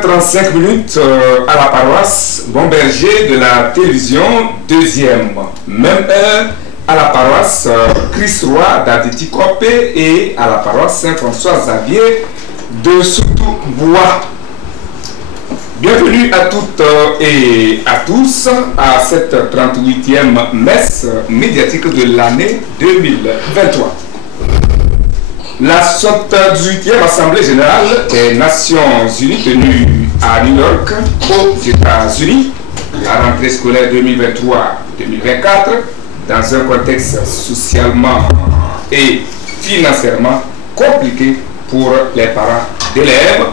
15h35 à la paroisse Bon Berger de la télévision, deuxième. Même heure à la paroisse Christ-Roi d'Aditi-Copé et à la paroisse Saint-François-Xavier de Soutou-Bois. Bienvenue à toutes et à tous à cette 38e messe médiatique de l'année 2023. La 78e Assemblée Générale des Nations Unies tenue à New York, aux États-Unis, la rentrée scolaire 2023-2024, dans un contexte socialement et financièrement compliqué pour les parents d'élèves,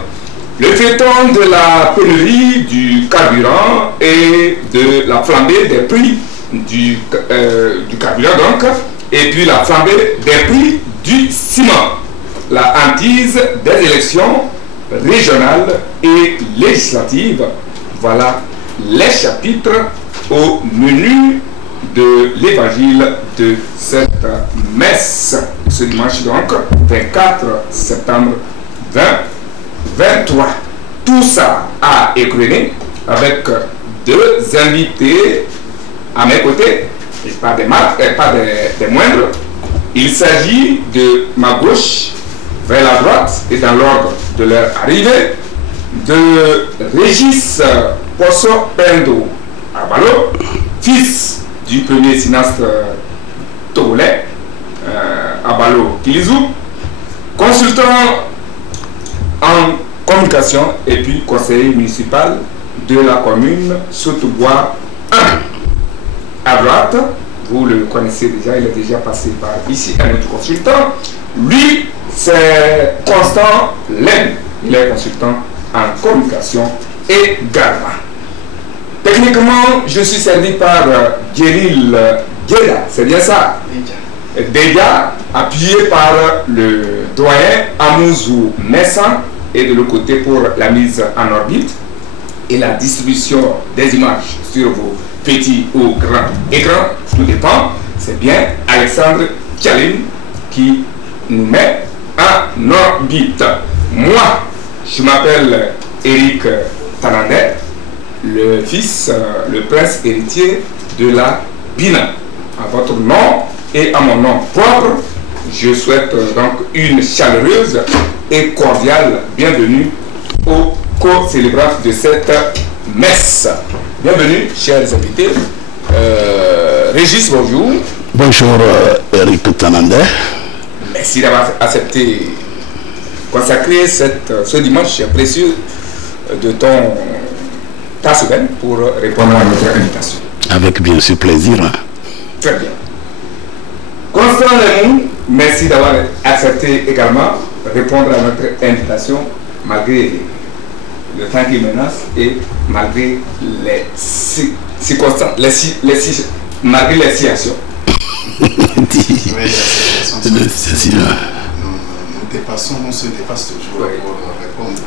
le feuilleton de la pénurie du carburant et de la flambée des prix du carburant donc, et puis la flambée des prix du ciment, la hantise des élections régionales et législatives, voilà les chapitres au menu de l'évangile de cette messe, ce dimanche donc, 24 septembre 2023. Tout ça a égrené avec deux invités à mes côtés, et pas des moindres. Il s'agit de ma gauche vers la droite et dans l'ordre de leur arrivée, de Régis Posso Pendo Abalo, fils du premier synastre togolais, Abalo Kilizou, consultant en communication et puis conseiller municipal de la commune Soutou-Bois 1. À droite, vous le connaissez déjà, il est déjà passé par ici, un autre consultant. Lui, c'est Constant Len. Il est consultant en communication également. Techniquement, je suis servi par Djeril Guéda, c'est bien ça? Déjà appuyé par le doyen Amouzou Messan, et de l'autre côté pour la mise en orbite et la distribution des images sur vos petits ou grands écrans, tout dépend. C'est bien Alexandre Tchalim qui nous met en orbite. Moi, je m'appelle Eric Tanandé, le fils, le prince héritier de la Bina. À votre nom et à mon nom propre, je souhaite donc une chaleureuse et cordiale bienvenue aux co-célébrantes de cette messe. Bienvenue, chers invités. Régis, bonjour. Bonjour, Eric Tanandé. Merci d'avoir accepté consacrer ce dimanche précieux de ta semaine pour répondre à notre invitation. Avec bien sûr plaisir. Très bien. Constant Lemou, merci d'avoir accepté également répondre à notre invitation malgré le temps qui menace et malgré les circonstances, malgré les situations. Oui, nous on se dépasse toujours pour répondre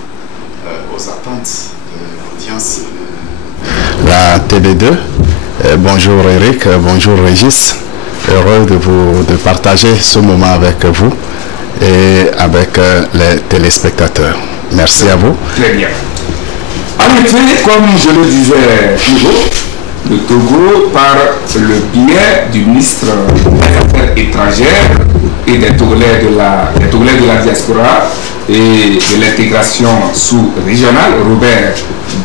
aux attentes de l'audience. La TV2, bonjour Eric, bonjour Régis. Heureux de partager ce moment avec vous et avec les téléspectateurs. Merci à vous. Très bien. En effet, comme je le disais plus haut, le Togo, par le biais du ministre des Affaires étrangères et des Togolais de la diaspora et de l'intégration sous-régionale, Robert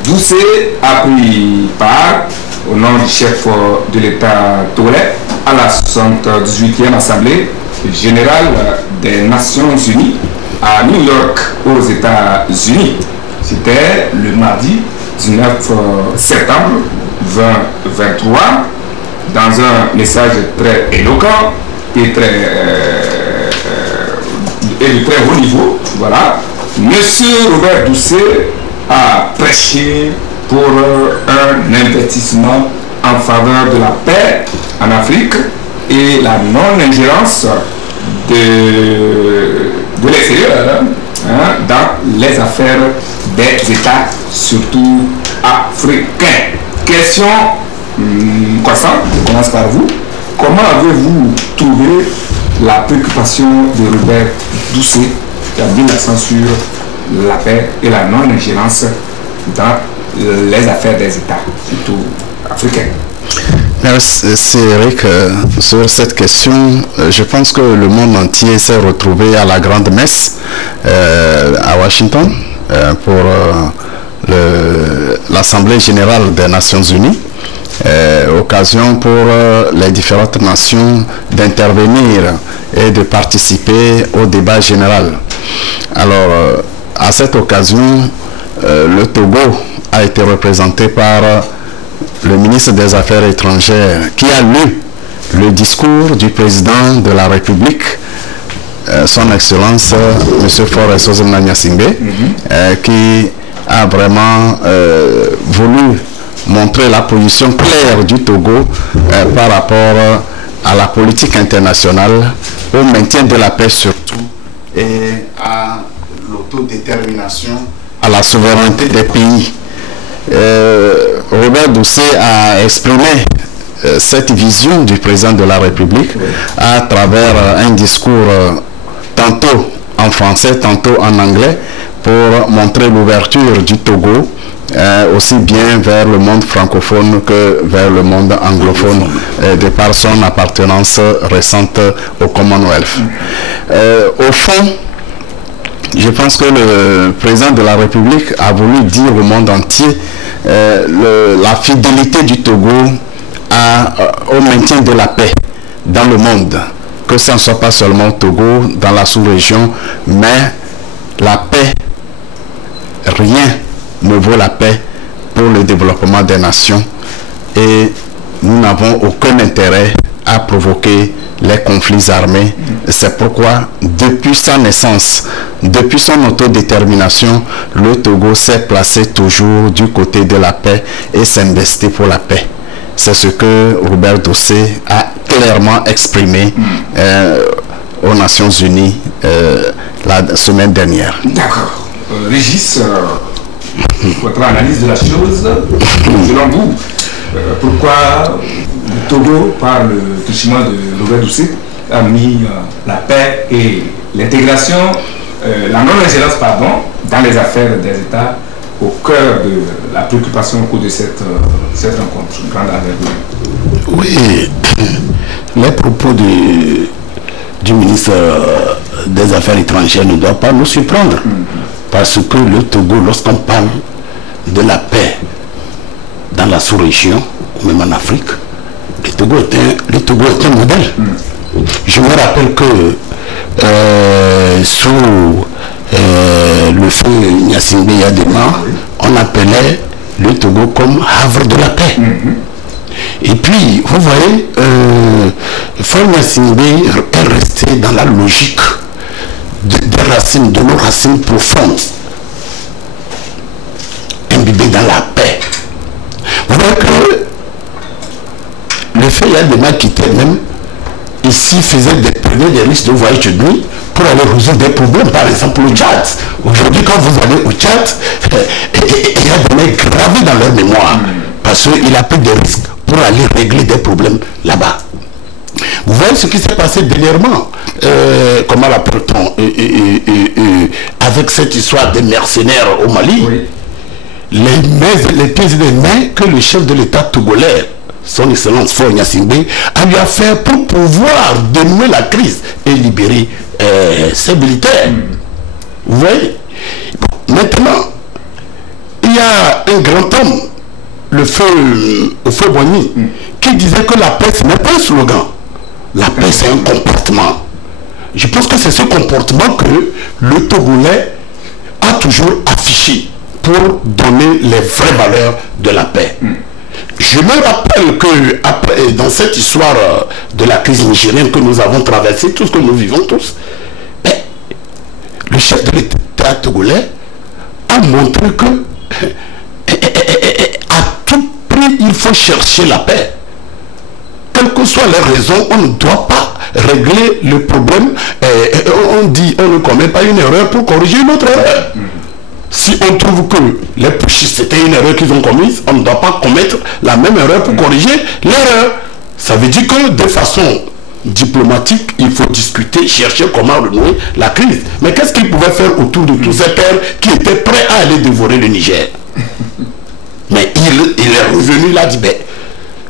Doucet, a pris part au nom du chef de l'État togolais à la 78e Assemblée Générale des Nations Unies à New York, aux États-Unis. C'était le mardi 19 septembre 2023, dans un message très éloquent et de très haut niveau. Voilà. Monsieur Robert Doucet a prêché pour un investissement en faveur de la paix en Afrique et la non-ingérence de l'extérieur dans les affaires des États, surtout africains. Question, Constant, je commence par vous. Comment avez-vous trouvé la préoccupation de Robert Doucet qui a mis l'accent sur la paix et la non-ingérence dans les affaires des États, surtout africains? Merci Eric. Sur cette question, je pense que le monde entier s'est retrouvé à la grande messe à Washington pour l'Assemblée générale des Nations Unies. Occasion pour les différentes nations d'intervenir et de participer au débat général. Alors, à cette occasion, le Togo a été représenté par le ministre des Affaires étrangères qui a lu le discours du président de la République, son Excellence M. Faure Sozomna Gnassingbé, qui a vraiment voulu montrer la position claire du Togo par rapport à la politique internationale, au maintien de la paix surtout, et à l'autodétermination, à la souveraineté des pays. Robert Doucet a exprimé cette vision du président de la République à travers un discours tantôt en français, tantôt en anglais, pour montrer l'ouverture du Togo aussi bien vers le monde francophone que vers le monde anglophone, de par son appartenance récente au Commonwealth. Au fond, je pense que le président de la République a voulu dire au monde entier la fidélité du Togo au maintien de la paix dans le monde, que ce ne soit pas seulement au Togo, dans la sous-région, mais la paix, rien ne vaut la paix pour le développement des nations, et nous n'avons aucun intérêt à provoquer les conflits armés. C'est pourquoi, depuis sa naissance, depuis son autodétermination, le Togo s'est placé toujours du côté de la paix et s'investit pour la paix. C'est ce que Robert Doucet a clairement exprimé aux Nations Unies la semaine dernière. D'accord. Régis, votre analyse de la chose, selon vous, pourquoi le Togo, par le truchement de Robert Doucet, a mis la paix et l'intégration, la non-ingérence, pardon, dans les affaires des États au cœur de la préoccupation au cours de cette rencontre grande envergure? Oui, les propos du ministre des Affaires étrangères ne doivent pas nous surprendre. Parce que le Togo, lorsqu'on parle de la paix dans la sous-région, ou même en Afrique, le Togo est un modèle. Je me rappelle que sous le feu Gnassingbé Yadema, on appelait le Togo comme havre de la paix. Et puis, vous voyez, Faure Gnassingbé est resté dans la logique des racines, de nos racines profondes, imbibées dans la paix. Vous voyez que le fait Yadema quittait même, ici faisait des risques de voyage de nuit pour aller résoudre des problèmes, par exemple au Tchad. Aujourd'hui, quand vous allez au Tchad, Yadema est gravé dans leur mémoire, parce qu'il a pris des risques pour aller régler des problèmes là-bas. Vous voyez ce qui s'est passé dernièrement, comment l'appelle-t-on, avec cette histoire des mercenaires au Mali, oui. Les pieds et les mains que le chef de l'État togolais, son Excellence Faure Gnassingbé, a eu à faire pour pouvoir dénouer la crise et libérer ses militaires. Vous voyez? Bon, maintenant, il y a un grand homme, le feu Boigny, qui disait que la paix, ce n'est pas un slogan. La paix, c'est un comportement. Je pense que c'est ce comportement que le Togolais a toujours affiché pour donner les vraies valeurs de la paix. Je me rappelle que après, dans cette histoire de la crise nigérienne que nous avons traversée, tout ce que nous vivons tous, le chef de l'État togolais a montré que à tout prix, il faut chercher la paix. Quelles que soient les raisons, on ne doit pas régler le problème. On dit, on ne commet pas une erreur pour corriger une autre erreur. Si on trouve que les putschistes, c'était une erreur qu'ils ont commise, on ne doit pas commettre la même erreur pour corriger l'erreur. Ça veut dire que de façon diplomatique, il faut discuter, chercher comment renouer la crise. Mais qu'est-ce qu'ils pouvaient faire autour de tous ces pères qui étaient prêts à aller dévorer le Niger? est revenu, il a dit, ben,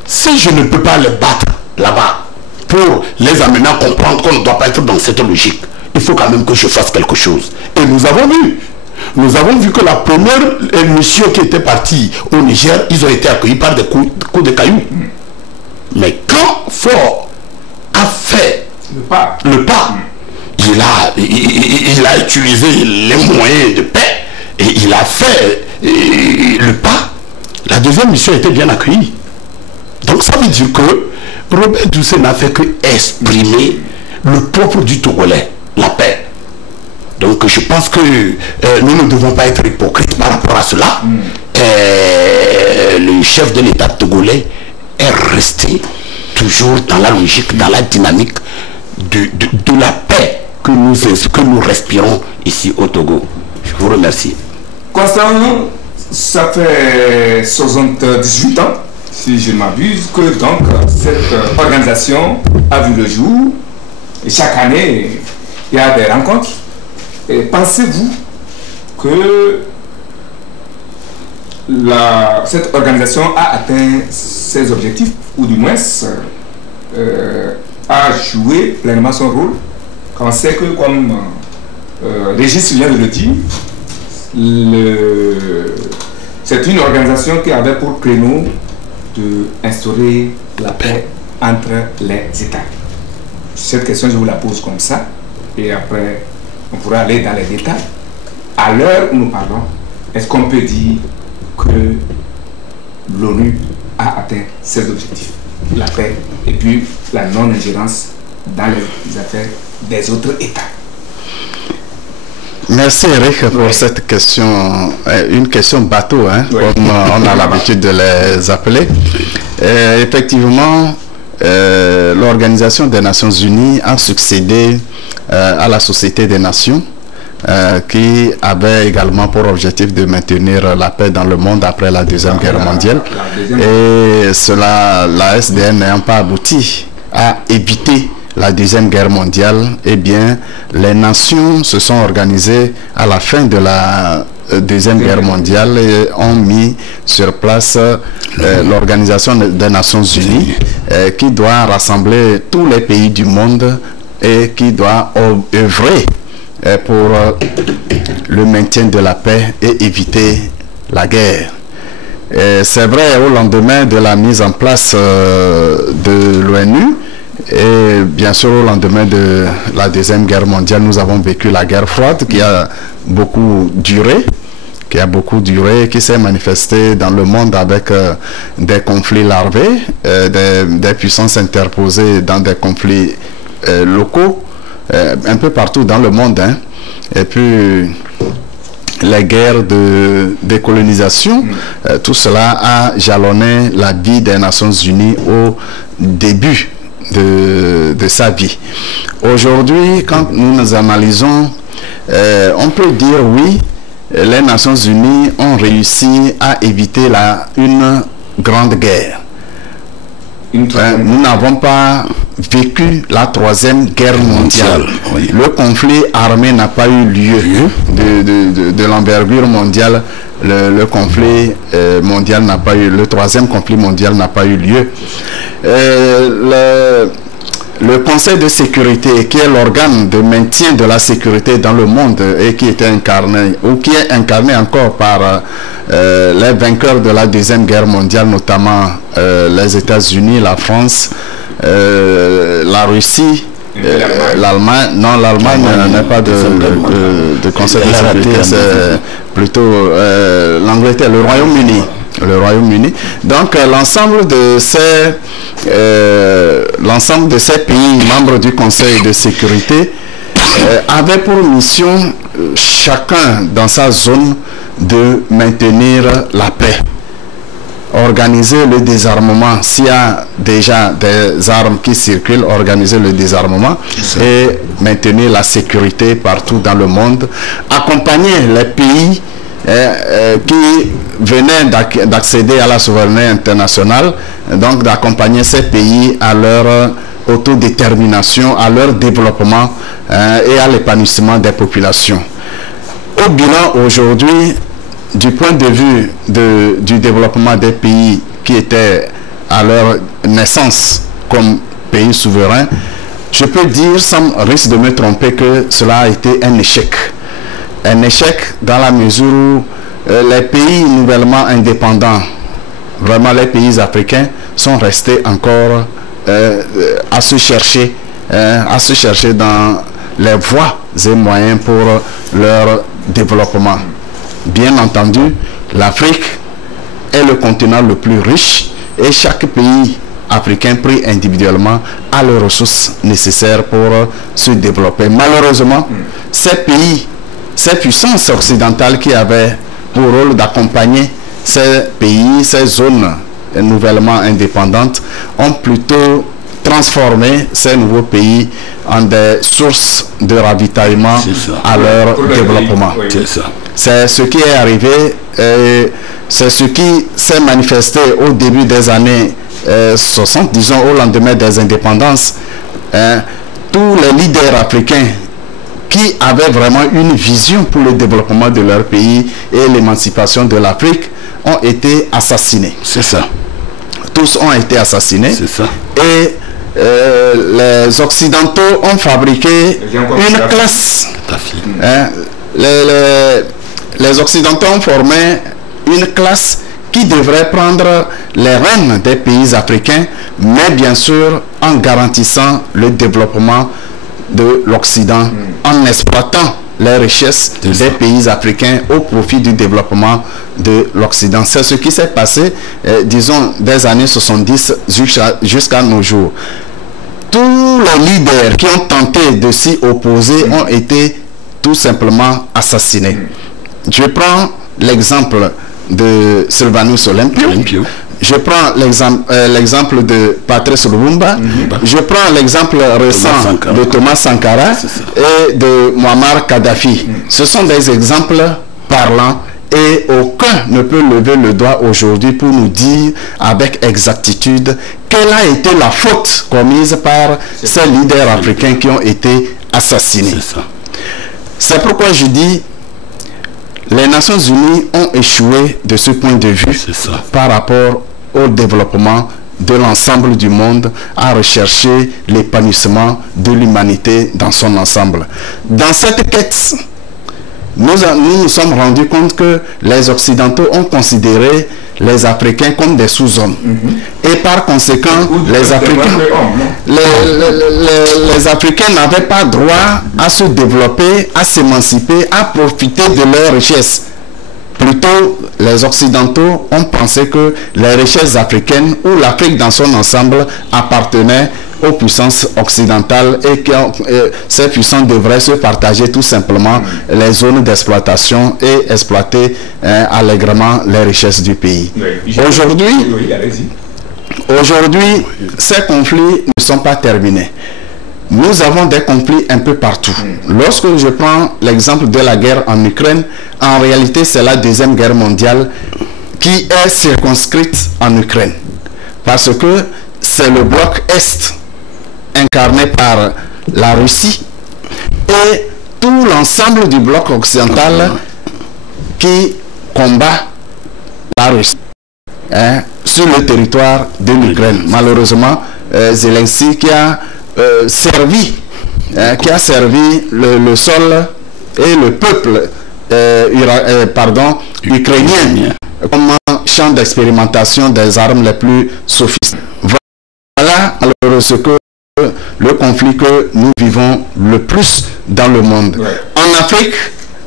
si je ne peux pas les battre là-bas, pour les amener à comprendre qu'on ne doit pas être dans cette logique, il faut quand même que je fasse quelque chose. Et nous avons vu que la première mission qui était partie au Niger, ils ont été accueillis par des coups de cailloux. Mais quand Faure a fait le pas, il a utilisé les moyens de paix et il a fait le pas. La deuxième mission était bien accueillie. Donc ça veut dire que Robert Doucet n'a fait que exprimer le propre du Togolais, la paix. Donc je pense que nous ne devons pas être hypocrites par rapport à cela. Le chef de l'État togolais est resté toujours dans la logique, dans la dynamique de la paix que nous respirons ici au Togo. Je vous remercie. Constant, ça fait 78 ans, si je ne m'abuse, que donc cette organisation a vu le jour. Et chaque année, il y a des rencontres. Et pensez-vous que cette organisation a atteint ses objectifs, ou du moins a joué pleinement son rôle? Quand on sait que, comme Régis vient de le dire, c'est une organisation qui avait pour créneau d'instaurer la paix entre les États. Cette question, je vous la pose comme ça, et après, on pourra aller dans les détails. À l'heure où nous parlons, est-ce qu'on peut dire que l'ONU a atteint ses objectifs, la paix et puis la non-ingérence dans les affaires des autres États? Merci Eric pour cette question, une question bateau, hein, oui, comme on a l'habitude de les appeler. Effectivement, l'Organisation des Nations Unies a succédé à la Société des Nations, qui avait également pour objectif de maintenir la paix dans le monde après la Deuxième Guerre mondiale. Et cela, la SDN n'ayant pas abouti à éviter la Deuxième Guerre mondiale, eh bien, les nations se sont organisées à la fin de la Deuxième Guerre mondiale et ont mis sur place l'Organisation des Nations Unies qui doit rassembler tous les pays du monde et qui doit œuvrer pour le maintien de la paix et éviter la guerre. C'est vrai, au lendemain de la mise en place de l'ONU, et bien sûr au lendemain de la Deuxième Guerre mondiale, nous avons vécu la guerre froide qui a beaucoup duré, qui s'est manifestée dans le monde avec des conflits larvés, des puissances interposées dans des conflits locaux, un peu partout dans le monde, hein. Et puis les guerres de décolonisation, tout cela a jalonné la vie des Nations Unies au début de sa vie. Aujourd'hui, quand nous analysons, on peut dire oui, les Nations Unies ont réussi à éviter une grande guerre. Nous n'avons pas vécu la Troisième Guerre mondiale. Oui. Le conflit armé n'a pas eu lieu de l'envergure mondiale. Le conflit mondial n'a pas eu, le troisième conflit mondial n'a pas eu lieu. Le Conseil de sécurité, qui est l'organe de maintien de la sécurité dans le monde et qui était incarné, ou qui est incarné encore par les vainqueurs de la Deuxième Guerre mondiale, notamment les États-Unis, la France, la Russie, l'Allemagne. Non, l'Allemagne n'a pas de Conseil de sécurité, c'est plutôt l'Angleterre, le Royaume-Uni. Donc l'ensemble de ces pays membres du Conseil de sécurité avaient pour mission, chacun dans sa zone, de maintenir la paix, organiser le désarmement. S'il y a déjà des armes qui circulent, organiser le désarmement et maintenir la sécurité partout dans le monde, accompagner les pays qui venaient d'accéder à la souveraineté internationale, donc d'accompagner ces pays à leur autodétermination, à leur développement et à l'épanouissement des populations. Au bilan aujourd'hui, du point de vue du développement des pays qui étaient à leur naissance comme pays souverains, je peux dire, sans risque de me tromper, que cela a été un échec. Un échec dans la mesure où les pays nouvellement indépendants, vraiment les pays africains, sont restés encore à se chercher dans les voies et moyens pour leur développement. Bien entendu, l'Afrique est le continent le plus riche et chaque pays africain pris individuellement a les ressources nécessaires pour se développer. Malheureusement, ces pays, ces puissances occidentales qui avaient pour rôle d'accompagner ces pays, ces zones nouvellement indépendantes, ont plutôt transformé ces nouveaux pays en des sources de ravitaillement à leur développement. C'est ce qui est arrivé, c'est ce qui s'est manifesté au début des années 60, disons au lendemain des indépendances. Tous les leaders africains qui avaient vraiment une vision pour le développement de leur pays et l'émancipation de l'Afrique ont été assassinés. C'est ça. Tous ont été assassinés. C'est ça. Et les Occidentaux ont fabriqué une classe. Les Occidentaux ont formé une classe qui devrait prendre les rênes des pays africains, mais bien sûr en garantissant le développement de l'Occident, en exploitant les richesses des pays africains au profit du développement de l'Occident. C'est ce qui s'est passé, disons, des années 70 jusqu'à nos jours. Tous les leaders qui ont tenté de s'y opposer ont été tout simplement assassinés. Je prends l'exemple de Sylvanus Olympio. Je prends l'exemple de Patrice Lumumba. Je prends l'exemple récent de Thomas Sankara et de Muammar Kadhafi. Ce sont des exemples parlants et aucun ne peut lever le doigt aujourd'hui pour nous dire avec exactitude quelle a été la faute commise par ces leaders africains qui ont été assassinés. C'est pourquoi je dis les Nations Unies ont échoué de ce point de vue par rapport au développement de l'ensemble du monde, à rechercher l'épanouissement de l'humanité dans son ensemble. Dans cette quête, nous sommes rendus compte que les Occidentaux ont considéré les Africains comme des sous-hommes. Et par conséquent, les Africains n'avaient pas droit à se développer, à s'émanciper, à profiter de leurs richesses. Plutôt, les Occidentaux ont pensé que les richesses africaines ou l'Afrique dans son ensemble appartenaient aux puissances occidentales et que ces puissances devraient se partager tout simplement les zones d'exploitation et exploiter allègrement les richesses du pays. Aujourd'hui, ces conflits ne sont pas terminés. Nous avons des conflits un peu partout. Lorsque je prends l'exemple de la guerre en Ukraine, en réalité c'est la Deuxième Guerre mondiale qui est circonscrite en Ukraine. Parce que c'est le bloc Est incarné par la Russie et tout l'ensemble du bloc occidental qui combat la Russie sur le territoire de l'Ukraine. Malheureusement, Zelensky qui a servi le sol et le peuple ukrainien comme un champ d'expérimentation des armes les plus sophistiquées. Voilà malheureusement le conflit que nous vivons le plus dans le monde. En Afrique,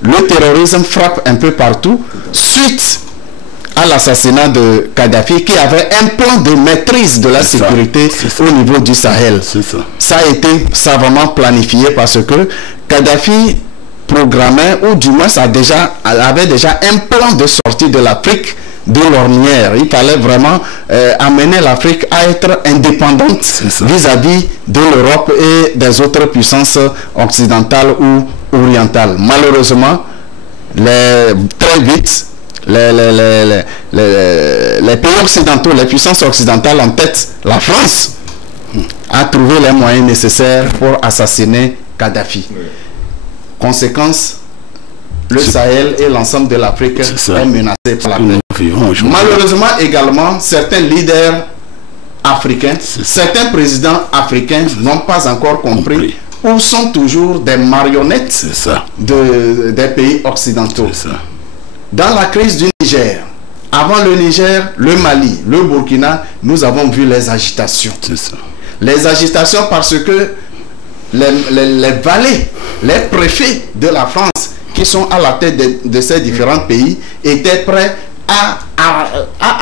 le terrorisme frappe un peu partout suite à l'assassinat de Kadhafi qui avait un plan de maîtrise de la sécurité au niveau du Sahel. Ça a été savamment planifié parce que Kadhafi programmait, ou du moins avait déjà un plan de sortie de l'Afrique de l'ornière. Il fallait vraiment amener l'Afrique à être indépendante vis-à-vis de l'Europe et des autres puissances occidentales ou orientales. Malheureusement, très vite, les pays occidentaux, les puissances occidentales en tête, la France, a trouvé les moyens nécessaires pour assassiner Kadhafi. Conséquence, le Sahel et l'ensemble de l'Afrique est menacé par la paix. Malheureusement également, certains leaders africains, certains présidents africains n'ont pas encore compris ou sont toujours des marionnettes des pays occidentaux. Dans la crise du Niger, avant le Niger, le Mali, le Burkina, nous avons vu les agitations. Les agitations parce que les valets, les préfets de la France qui sont à la tête de ces différents pays étaient prêts à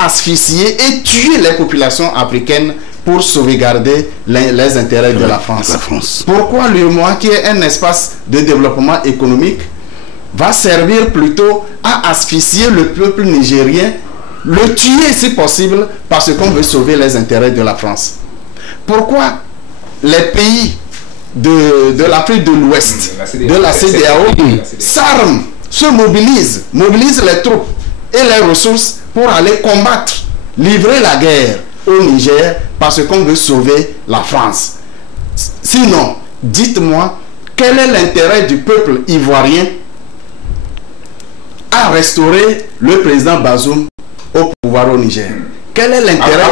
asphyxier et tuer les populations africaines pour sauvegarder les intérêts de la France. Pourquoi l'UEMOA, qui est un espace de développement économique, va servir plutôt à asphyxier le peuple nigérien, le tuer si possible, parce qu'on veut sauver les intérêts de la France? Pourquoi les pays de l'Afrique de l'Ouest, de la CEDEAO, s'arment, se mobilisent les troupes et les ressources pour aller combattre, livrer la guerre au Niger parce qu'on veut sauver la France? Sinon, dites-moi, quel est l'intérêt du peuple ivoirien à restaurer le président Bazoum au pouvoir au Niger? Quel est l'intérêt à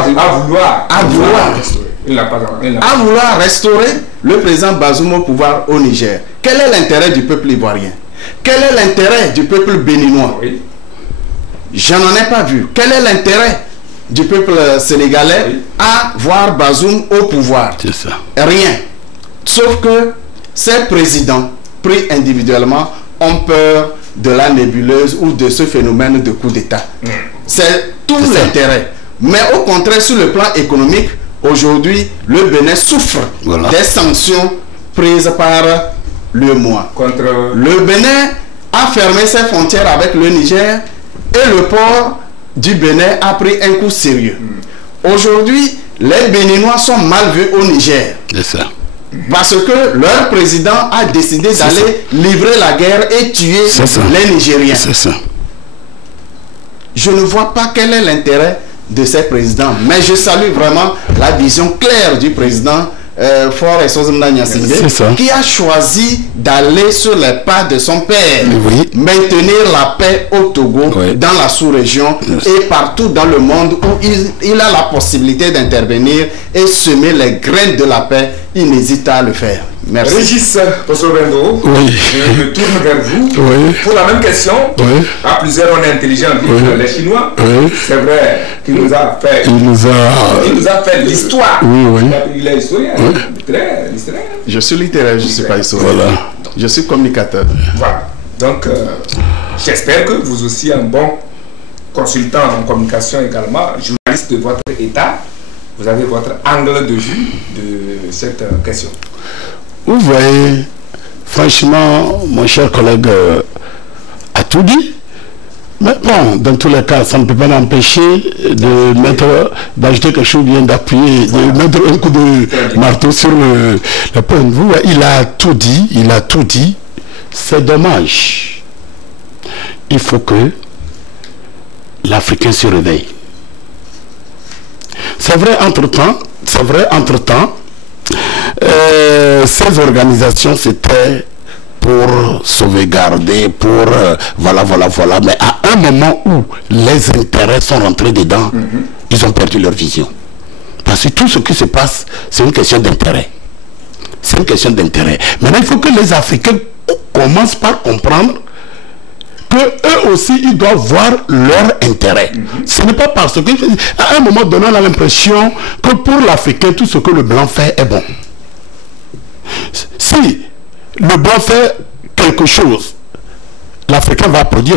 vouloir restaurer le président Bazoum au pouvoir au Niger? Quel est l'intérêt du peuple ivoirien? Quel est l'intérêt du peuple béninois? Je n'en ai pas vu. Quel est l'intérêt du peuple sénégalais à voir Bazoum au pouvoir? Rien. Sauf que ces présidents, pris individuellement, ont peur de la nébuleuse ou de ce phénomène de coup d'État. C'est tout l'intérêt. Mais au contraire, sur le plan économique, aujourd'hui, le Bénin souffre des sanctions prises par l'UEMOA. Le Bénin a fermé ses frontières avec le Niger et le port du Bénin a pris un coup sérieux. Aujourd'hui, les Béninois sont mal vus au Niger. Parce que leur président a décidé d'aller livrer la guerre et tuer les Nigériens. Je ne vois pas quel est l'intérêt de ces présidents. Mais je salue vraiment la vision claire du président Faure Essozimna Gnassingbé, qui a choisi d'aller sur les pas de son père, maintenir la paix au Togo, dans la sous-région et partout dans le monde où il a la possibilité d'intervenir et semer les graines de la paix. Il n'hésite à le faire. Merci. Régis Posobendo, je me tourne vers vous pour la même question. À plusieurs, on est intelligent, les Chinois. C'est vrai qu'il nous a fait, fait l'histoire. Il est historien. Je suis littéraire, je ne suis pas historien. Je suis communicateur. Voilà. Donc, j'espère que vous aussi, un bon consultant en communication également, journaliste de votre État, vous avez votre angle de vue de cette question. Vous voyez, franchement, mon cher collègue a tout dit. Mais bon, dans tous les cas, ça ne peut pas l'empêcher d'ajouter quelque chose, bien d'appuyer, de mettre un coup de marteau sur le point de vue. Il a tout dit, C'est dommage. Il faut que l'Africain se réveille. C'est vrai, entre-temps, ces organisations, c'était pour sauvegarder, pour voilà, mais à un moment où les intérêts sont rentrés dedans, ils ont perdu leur vision. Parce que tout ce qui se passe, c'est une question d'intérêt. C'est une question d'intérêt. Maintenant, il faut que les Africains commencent par comprendre que eux aussi, ils doivent voir leur intérêt. Ce n'est pas parce que, à un moment donné, on a l'impression que pour l'Africain, tout ce que le blanc fait est bon. Si le blanc fait quelque chose, l'Africain va applaudir.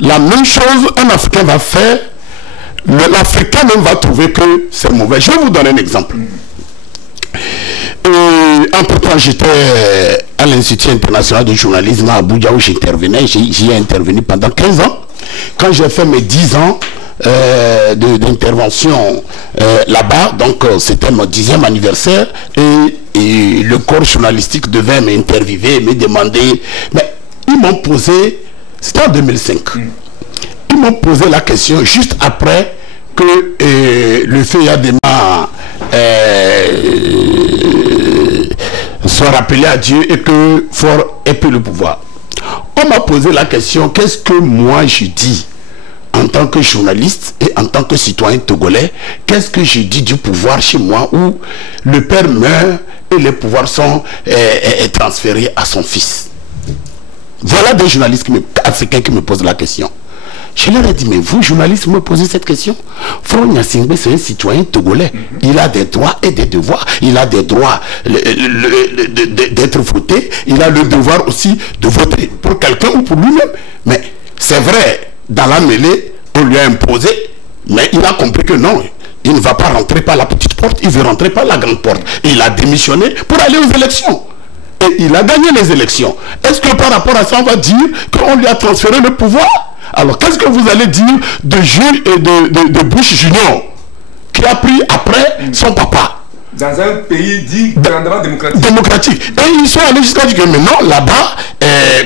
La même chose, un Africain va faire, l'Africain même va trouver que c'est mauvais. Je vais vous donner un exemple. Entre-temps, j'étais à l'Institut international de journalisme à Abuja où j'intervenais. J'y ai intervenu pendant 15 ans. Quand j'ai fait mes 10 ans d'intervention là-bas, donc c'était mon 10e anniversaire, et le corps journalistique devait m'interviewer, me demander. Mais ils m'ont posé, c'était en 2005, ils m'ont posé la question juste après que le feu Yadema soit rappelé à Dieu et que Faure ait pris le pouvoir. on m'a posé la question, qu'est-ce que moi je dis en tant que journaliste et en tant que citoyen togolais, qu'est-ce que je dis du pouvoir chez moi où le père meurt et les pouvoirs sont transférés à son fils? Voilà des journalistes africains qui me posent la question. Je leur ai dit, mais vous, journalistes, vous me posez cette question? Front Gnassingbé, c'est un citoyen togolais. Il a des droits et des devoirs. Il a des droits d'être voté. Il a le devoir aussi de voter pour quelqu'un ou pour lui-même. Mais c'est vrai, dans la mêlée, on lui a imposé, mais il a compris que non, il ne va pas rentrer par la petite porte, il veut rentrer par la grande porte. Et il a démissionné pour aller aux élections. Et il a gagné les élections. Est-ce que par rapport à ça, on va dire qu'on lui a transféré le pouvoir? Alors, qu'est-ce que vous allez dire de Jules et de Bush Junior, qui a pris après son papa? Dans un pays dit grandement démocratique. Et ils sont allés jusqu'à dire que maintenant, là-bas,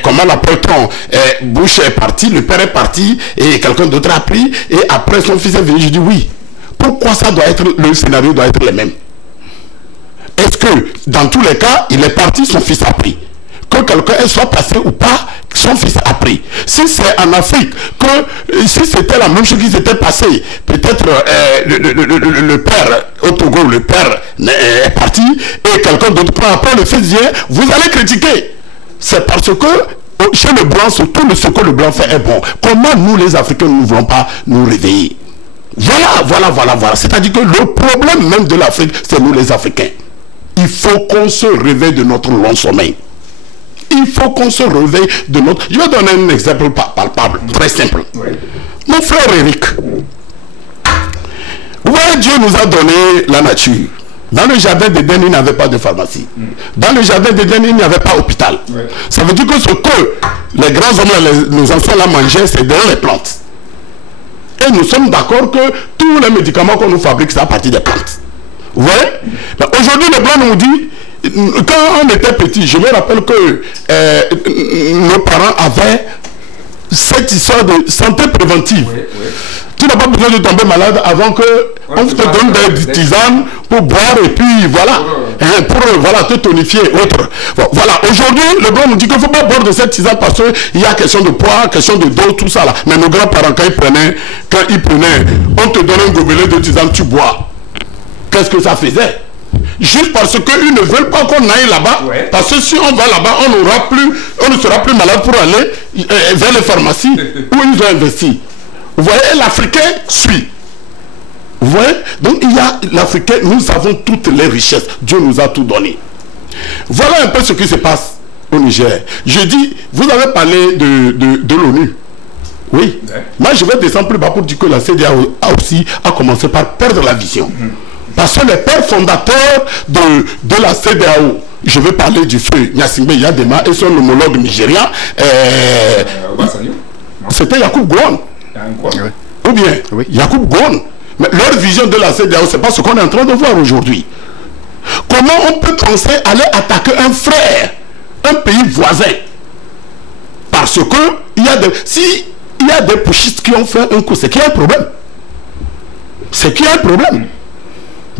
comment l'appelle-t-on, Bush est parti, le père est parti, et quelqu'un d'autre a pris, et après son fils est venu. Je dis oui. Pourquoi ça doit être, le scénario doit être le même? Est-ce que, dans tous les cas, il est parti, son fils a pris? Que quelqu'un soit passé ou pas, son fils a pris. Si c'est en Afrique, que si c'était la même chose qui s'était passé, peut-être le père au Togo, le père est parti et quelqu'un d'autre prend après, le fils vient, vous allez critiquer. C'est parce que chez le blanc, surtout ce que le blanc fait est bon. Comment nous les Africains ne voulons pas nous réveiller? Voilà. C'est-à-dire que le problème même de l'Afrique, c'est nous les Africains. Il faut qu'on se réveille de notre long sommeil. Il faut qu'on se réveille de notre... Je vais donner un exemple palpable, très simple. Oui. Mon frère Eric, ouais, Dieu nous a donné la nature. Dans le jardin d'Éden, il n'y avait pas de pharmacie. Dans le jardin d'Éden, il n'y avait pas d'hôpital. Oui. Ça veut dire que ce que les grands hommes, nos anciens là mangeaient, c'est dans les plantes. Et nous sommes d'accord que tous les médicaments qu'on nous fabrique, c'est à partir des plantes. Vous voyez? Aujourd'hui, le blanc nous dit... Quand on était petit, je me rappelle que nos parents avaient cette histoire de santé préventive. Oui. Tu n'as pas besoin de tomber malade avant que on te donne des tisanes pour boire et puis voilà, pour te tonifier autre. Voilà, aujourd'hui, le blanc nous dit qu'il ne faut pas boire de cette tisane parce qu'il y a question de poids, question de dos, tout ça là. Mais nos grands-parents, quand ils prenaient, on te donnait un gobelet de tisane, tu bois. Qu'est-ce que ça faisait? Juste parce qu'ils ne veulent pas qu'on aille là-bas, parce que si on va là-bas, on ne sera plus malade pour aller vers les pharmacies où ils ont investi. Vous voyez, l'Africain suit. Vous voyez? Donc il y a l'Africain, nous avons toutes les richesses. Dieu nous a tout donné. Voilà un peu ce qui se passe au Niger. Je dis, vous avez parlé de l'ONU. Oui. Moi, je vais descendre plus bas pour dire que la CEDEAO a commencé par perdre la vision. Parce que les pères fondateurs de la CEDEAO, je vais parler du feu Gnassingbé Yadema et son homologue nigérien, c'était Yacoub Gowon. Ou bien Yacoub Gowon. Mais leur vision de la CEDEAO, c'est pas ce qu'on est en train de voir aujourd'hui. Comment on peut penser aller attaquer un frère, un pays voisin? Parce que s'il y a des putschistes qui ont fait un coup, c'est qu'il y a un problème. C'est qu'il y a un problème.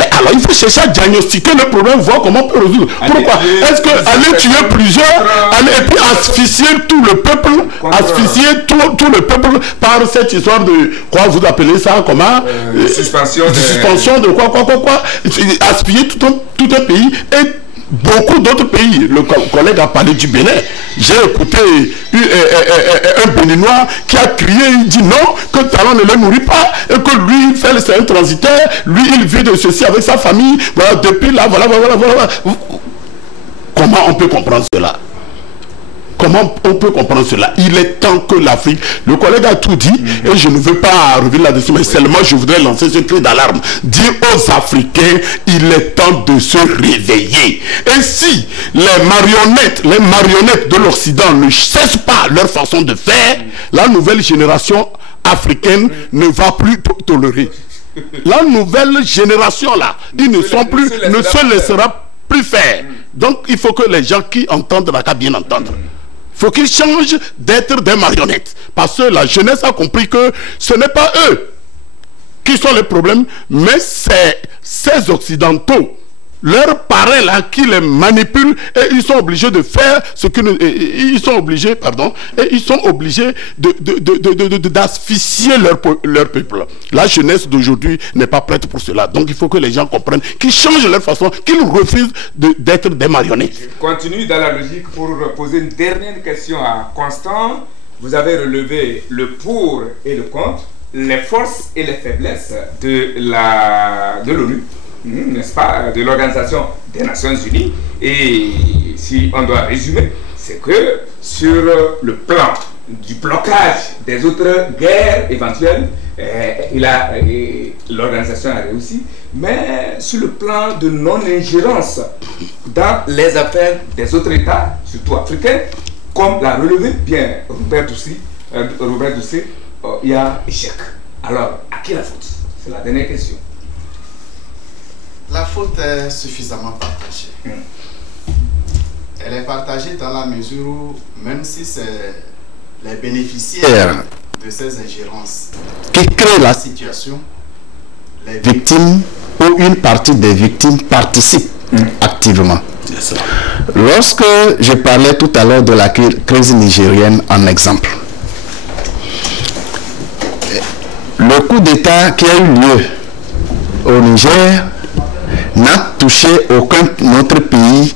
Mais alors il faut chercher à diagnostiquer le problème, voir comment on peut résoudre. Pourquoi? Est-ce que aller tuer plusieurs, et puis asphyxier tout le peuple, asphyxier tout le peuple par cette histoire de, quoi vous appelez ça, comment suspension de quoi, asphyxier tout un pays et beaucoup d'autres pays. Le collègue a parlé du Bénin. J'ai écouté un Béninois qui a crié, il dit non, que Talon ne le nourrit pas, et que lui, c'est un transitaire, lui, il vit de ceci avec sa famille, voilà, depuis là, voilà. Comment on peut comprendre cela? Comment on peut comprendre cela? Il est temps que l'Afrique, le collègue a tout dit, et je ne veux pas revenir là-dessus, mais seulement je voudrais lancer ce cri d'alarme. Dire aux Africains, il est temps de se réveiller. Et si les marionnettes de l'Occident ne cessent pas leur façon de faire, la nouvelle génération africaine ne va plus tolérer. La nouvelle génération là, ils ne se laissera plus faire. Donc il faut que les gens qui entendent la bien entendre. Il faut qu'ils changent d'être des marionnettes. Parce que la jeunesse a compris que ce n'est pas eux qui sont les problèmes, mais c'est ces Occidentaux leurs parrains là qui les manipulent et ils sont obligés de faire ce que ils sont obligés, pardon, et ils sont obligés d'asphyxier leur peuple. La jeunesse d'aujourd'hui n'est pas prête pour cela. Donc il faut que les gens comprennent qu'ils changent leur façon, qu'ils refusent d'être des marionnettes. Je continue dans la logique pour poser une dernière question à Constant. Vous avez relevé le pour et le contre, les forces et les faiblesses de l'ONU, n'est-ce pas, de l'Organisation des Nations Unies. Et si on doit résumer, c'est que sur le plan du blocage des autres guerres éventuelles, l'organisation a réussi, mais sur le plan de non-ingérence dans les affaires des autres États, surtout africains, comme l'a relevé bien Robert Doucet, il y a échec. Alors, à qui la faute? C'est la dernière question. La faute est suffisamment partagée. Elle est partagée dans la mesure où, même si c'est les bénéficiaires de ces ingérences qui créent la situation, les victimes ou une partie des victimes participent activement. Lorsque je parlais tout à l'heure de la crise nigérienne en exemple, le coup d'État qui a eu lieu au Niger n'a touché aucun autre pays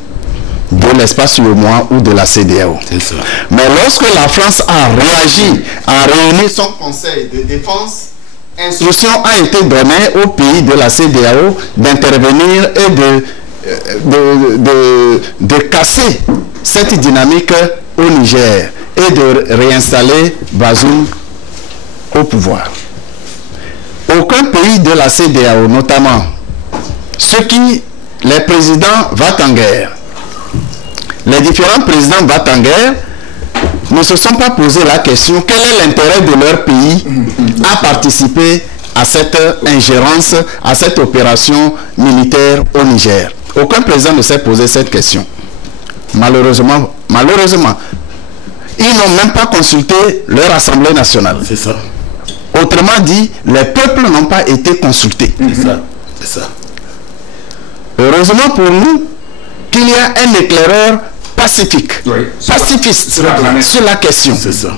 de l'espace UEMOA ou de la CEDEAO. Mais lorsque la France a réagi, a réuni son conseil de défense, instruction a été donnée aux pays de la CEDEAO d'intervenir et de casser cette dynamique au Niger et de réinstaller Bazoum au pouvoir. Aucun pays de la CEDEAO, notamment les présidents vont en guerre, les différents présidents vont en guerre, ne se sont pas posé la question quel est l'intérêt de leur pays à participer à cette ingérence, à cette opération militaire au Niger. Aucun président ne s'est posé cette question. Malheureusement, ils n'ont même pas consulté leur Assemblée nationale. C'est ça. Autrement dit, les peuples n'ont pas été consultés. C'est ça. Heureusement pour nous qu'il y a un éclaireur pacifique, pacifiste sur la question. C'est ça.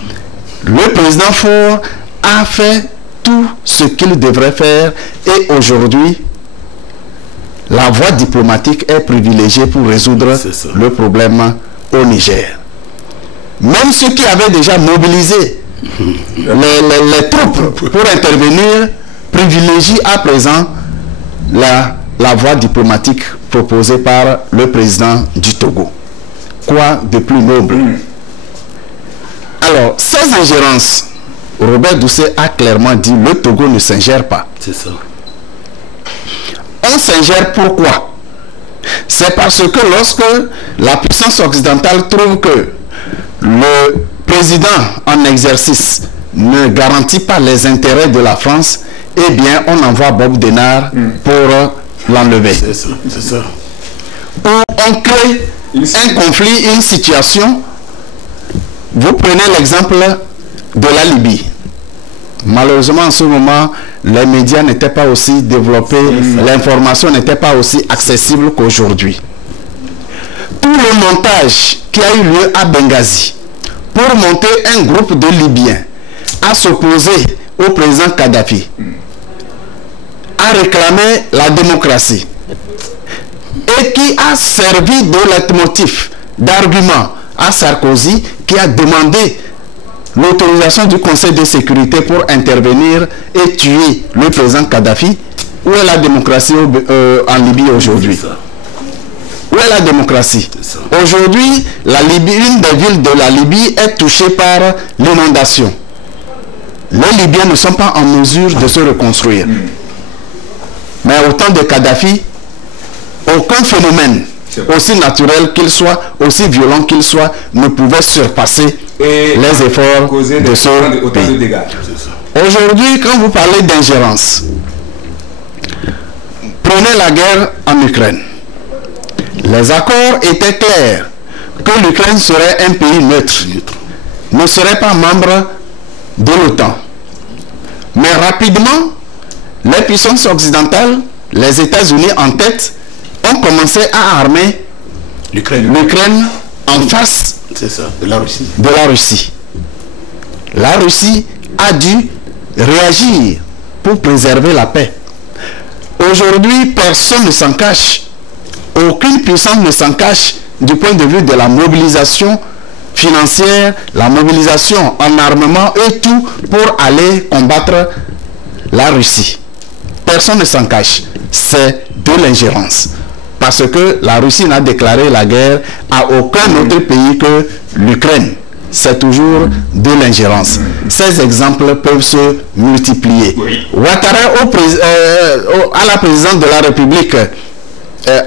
Le président Faure a fait tout ce qu'il devrait faire et aujourd'hui, la voie diplomatique est privilégiée pour résoudre le problème au Niger. Même ceux qui avaient déjà mobilisé les troupes pour intervenir privilégient à présent la voie diplomatique proposée par le président du Togo. Quoi de plus noble? Alors, ces ingérences, Robert Doucet a clairement dit le Togo ne s'ingère pas. C'est ça. On s'ingère pourquoi? C'est parce que lorsque la puissance occidentale trouve que le président en exercice ne garantit pas les intérêts de la France, eh bien on envoie Bob Denard pour l'enlever. C'est ça, c'est ça. Ou on crée un conflit, une situation. Vous prenez l'exemple de la Libye. Malheureusement, en ce moment, les médias n'étaient pas aussi développés, l'information n'était pas aussi accessible qu'aujourd'hui. Tout le montage qui a eu lieu à Benghazi pour monter un groupe de Libyens à s'opposer au président Kadhafi, a réclamé la démocratie et qui a servi de leitmotiv, d'argument à Sarkozy qui a demandé l'autorisation du Conseil de sécurité pour intervenir et tuer le président Kadhafi. Où est la démocratie en Libye aujourd'hui? Où est la démocratie? Aujourd'hui, une des villes de la Libye est touchée par l'inondation. Les Libyens ne sont pas en mesure de se reconstruire. Mais au temps de Kadhafi, aucun phénomène, aussi naturel qu'il soit, aussi violent qu'il soit, ne pouvait surpasser les efforts de ce pays. Aujourd'hui, quand vous parlez d'ingérence, prenez la guerre en Ukraine. Les accords étaient clairs que l'Ukraine serait un pays neutre, ne serait pas membre de l'OTAN. Mais rapidement, les puissances occidentales, les États-Unis en tête, ont commencé à armer l'Ukraine en face de la Russie. La Russie a dû réagir pour préserver la paix. Aujourd'hui, personne ne s'en cache. Aucune puissance ne s'en cache du point de vue de la mobilisation financière, la mobilisation en armement et tout pour aller combattre la Russie. Personne ne s'en cache. C'est de l'ingérence. Parce que la Russie n'a déclaré la guerre à aucun autre pays que l'Ukraine. C'est toujours de l'ingérence. Ces exemples peuvent se multiplier. Ouattara à la présidence de la République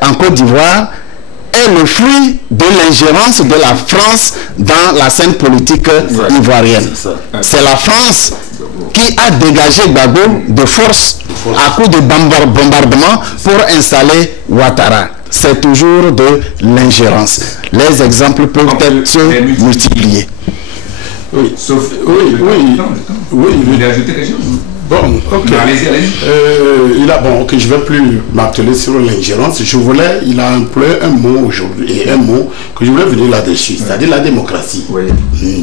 en Côte d'Ivoire est le fruit de l'ingérence de la France dans la scène politique ivoirienne. C'est la France qui a dégagé Gbagbo de force à coup de bombardement pour installer Ouattara. C'est toujours de l'ingérence. Les exemples peuvent être se multiplier. Oui, sauf... Oui, je voulais ajouter quelque chose. Bon, ok. Je ne vais plus m'atteler sur l'ingérence. Il a employé un mot aujourd'hui, et un mot que je voulais venir là-dessus, c'est-à-dire la démocratie.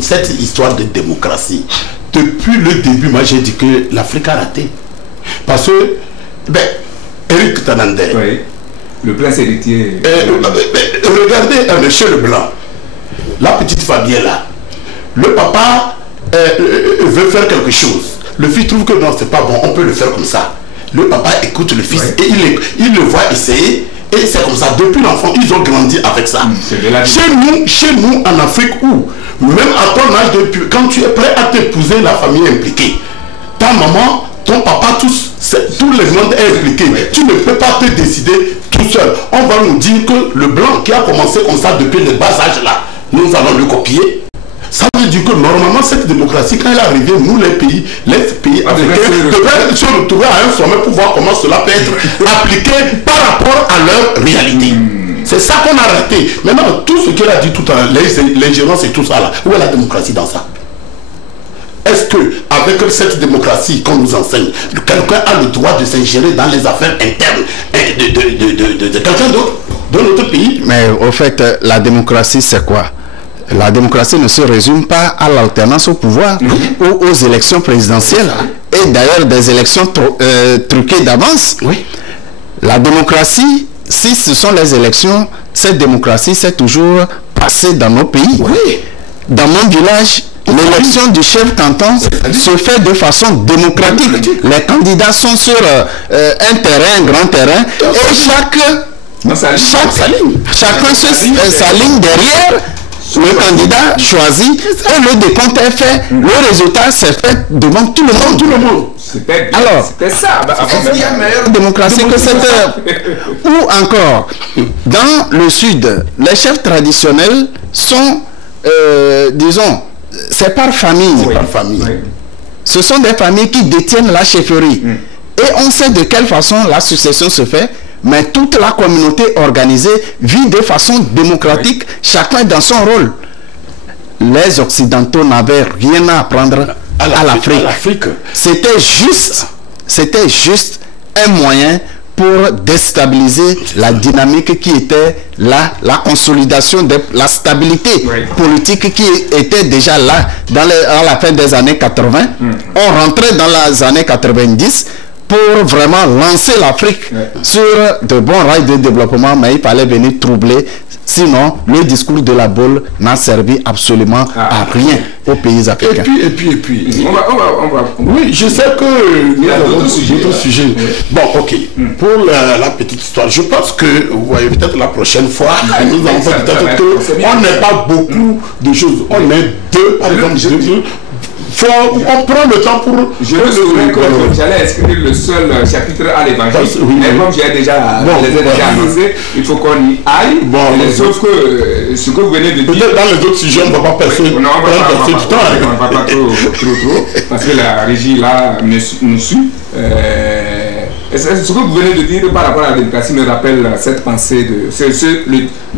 Cette histoire de démocratie, depuis le début, moi j'ai dit que l'Afrique a raté. Parce que, Eric Tanander, le prince héritier... regardez Monsieur Leblanc, la petite Fabiella, le papa veut faire quelque chose. Le fils trouve que non, c'est pas bon, on peut le faire comme ça. Le papa écoute le fils et il le voit essayer. Et c'est comme ça. Depuis l'enfant, ils ont grandi avec ça. Chez nous, en Afrique, où même à ton âge, quand tu es prêt à t'épouser la famille impliquée, ta maman, ton papa, tout le monde est impliqué. Tu ne peux pas te décider tout seul. On va nous dire que le blanc qui a commencé comme ça depuis le bas âge là, nous allons le copier. Ça veut dire que normalement cette démocratie, quand elle est arrivée, nous les pays africains devraient se retrouver à un sommet pour voir comment cela peut être appliqué par rapport à leur réalité. C'est ça qu'on a raté. Maintenant, tout ce qu'elle a dit tout à l'heure, l'ingérence et tout ça là, où est la démocratie dans ça? Est-ce que avec cette démocratie qu'on nous enseigne, quelqu'un a le droit de s'ingérer dans les affaires internes de quelqu'un d'autre, de notre pays? Mais au fait, la démocratie c'est quoi? La démocratie ne se résume pas à l'alternance au pouvoir ou aux élections présidentielles et d'ailleurs des élections truquées d'avance. La démocratie, si ce sont les élections, cette démocratie s'est toujours passée dans nos pays. Dans mon village, l'élection du chef canton se fait de façon démocratique. Les candidats sont sur un terrain, un grand terrain, et chacun s'aligne derrière le candidat choisi et le décompte est fait. Le résultat s'est fait devant tout le monde. Alors, c'était ça. Il y a meilleure démocratie que cette heure. Ou encore, dans le sud, les chefs traditionnels sont, disons, c'est par famille. Ce sont des familles qui détiennent la chefferie. Et on sait de quelle façon la succession se fait. Mais toute la communauté organisée vit de façon démocratique, chacun dans son rôle. Les Occidentaux n'avaient rien à apprendre à l'Afrique. C'était juste un moyen pour déstabiliser la dynamique qui était là, la consolidation de la stabilité politique qui était déjà là à la fin des années 80. On rentrait dans les années 90 pour vraiment lancer l'Afrique sur de bons rails de développement, mais il fallait venir troubler. Sinon, le discours de la boule n'a servi absolument à rien aux pays africains. Et puis, on va. Oui, je sais que nous avons d'autres sujets. Bon, ok. Pour la petite histoire, je pense que, vous voyez, peut-être la prochaine fois, nous allons peut-être qu'on n'ait pas beaucoup de choses. On est deux, par exemple, on prend le temps pour... Je me souviens que j'allais inscrire le seul chapitre à l'évangile. Mais comme j'ai déjà annoncé, il faut qu'on y aille. Sauf que ce que vous venez de dire... Peut-être dans les autres sujets, on ne va pas percer du temps. On ne va pas trop, parce que la régie là nous suit. Ce que vous venez de dire par rapport à la démocratie me rappelle cette pensée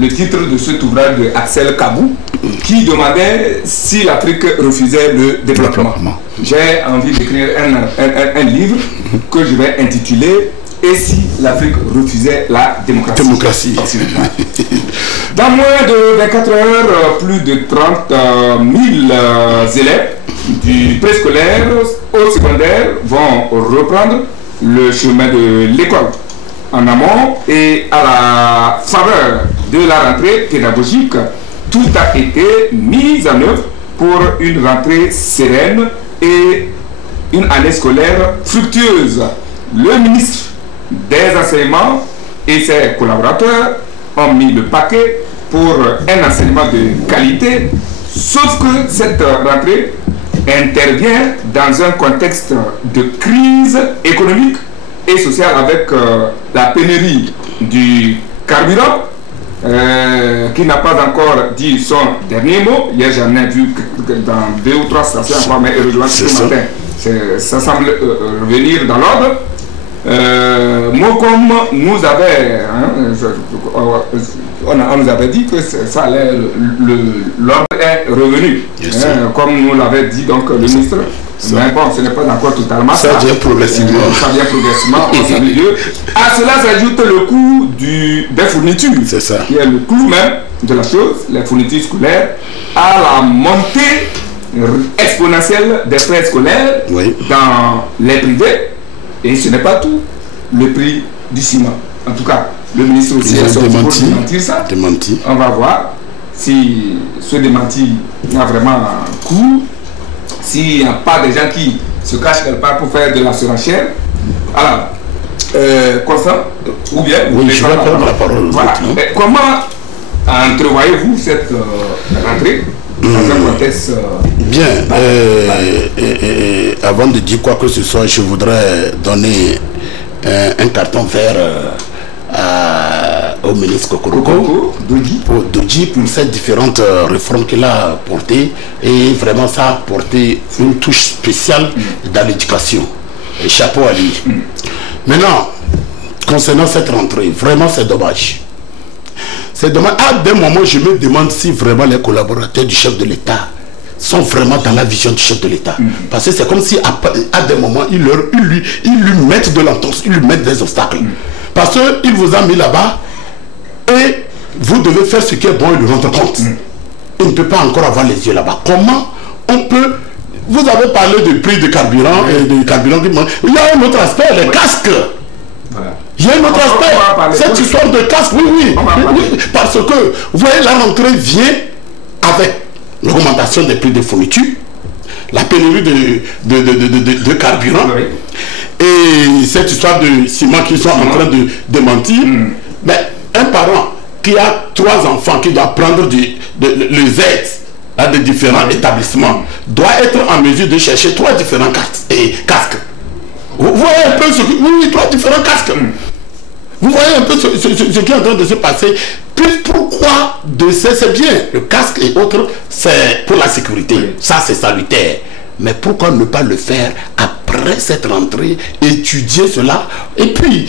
le titre de cet ouvrage de Axel Kabou qui demandait si l'Afrique refusait le développement. J'ai envie d'écrire un livre que je vais intituler et si l'Afrique refusait la démocratie. Dans moins de 24 heures, plus de 30 000 élèves du préscolaire au secondaire vont reprendre le chemin de l'école. En amont et à la faveur de la rentrée pédagogique, tout a été mis en œuvre pour une rentrée sereine et une année scolaire fructueuse. Le ministre des Enseignements et ses collaborateurs ont mis le paquet pour un enseignement de qualité, sauf que cette rentrée intervient dans un contexte de crise économique et sociale avec la pénurie du carburant qui n'a pas encore dit son dernier mot. Hier j'en ai vu dans 2 ou 3 stations encore, mais heureusement ce matin ça semble revenir dans l'ordre. Mokom nous avait on nous avait dit que ça allait, l'ordre est revenu, comme nous l'avait dit donc le ministre. Mais bon, ce n'est pas encore totalement ça. Ça vient progressivement. Ça vient progressivement, on salue Dieu. À cela s'ajoute le coût des fournitures. C'est ça. Qui est le coût même de la chose, les fournitures scolaires, à la montée exponentielle des frais scolaires dans les privés. Et ce n'est pas tout. Le prix du ciment. En tout cas, le ministre aussi a sorti pour démentir ça. On va voir si ce démenti a vraiment un coût. S'il n'y a pas des gens qui se cachent quelque part pour faire de la surenchère. Alors, Constant, ou bien oui, je vais prendre la parole. Voilà. Comment entrevoyez-vous cette rentrée dans un contexte bien, avant de dire quoi que ce soit, je voudrais donner un carton vert au ministre Kokoroko Doji pour ces différentes réformes qu'il a portées, et vraiment ça a apporté une touche spéciale dans l'éducation, et chapeau à lui. Maintenant, concernant cette rentrée, vraiment c'est dommage. C'est dommage. À des moments, je me demande si vraiment les collaborateurs du chef de l'État sont vraiment dans la vision du chef de l'État. Parce que c'est comme si à des moments, ils lui mettent de l'entorse, ils lui mettent des obstacles. Parce qu'il vous a mis là-bas et vous devez faire ce qui est bon et lui rendre compte. Il ne peut pas encore avoir les yeux là-bas. Comment on peut... Vous avez parlé du prix de carburant et de carburant. Il y a un autre aspect, les casques. Il y a un autre aspect, cette histoire de casque, oui, parce que, vous voyez, la rentrée vient avec l'augmentation des prix des fournitures, la pénurie de carburant, et cette histoire de ciment qu'ils sont en train de démentir. Mais un parent qui a 3 enfants, qui doit prendre les aides à des différents établissements, doit être en mesure de chercher 3 différents casques. Vous voyez un peu ce que... Oui, 3 différents casques. Vous voyez un peu ce qui est en train de se passer. Puis pourquoi c'est bien. Le casque et autres, c'est pour la sécurité. Ça, c'est salutaire. Mais pourquoi ne pas le faire après cette rentrée, étudier cela, et puis,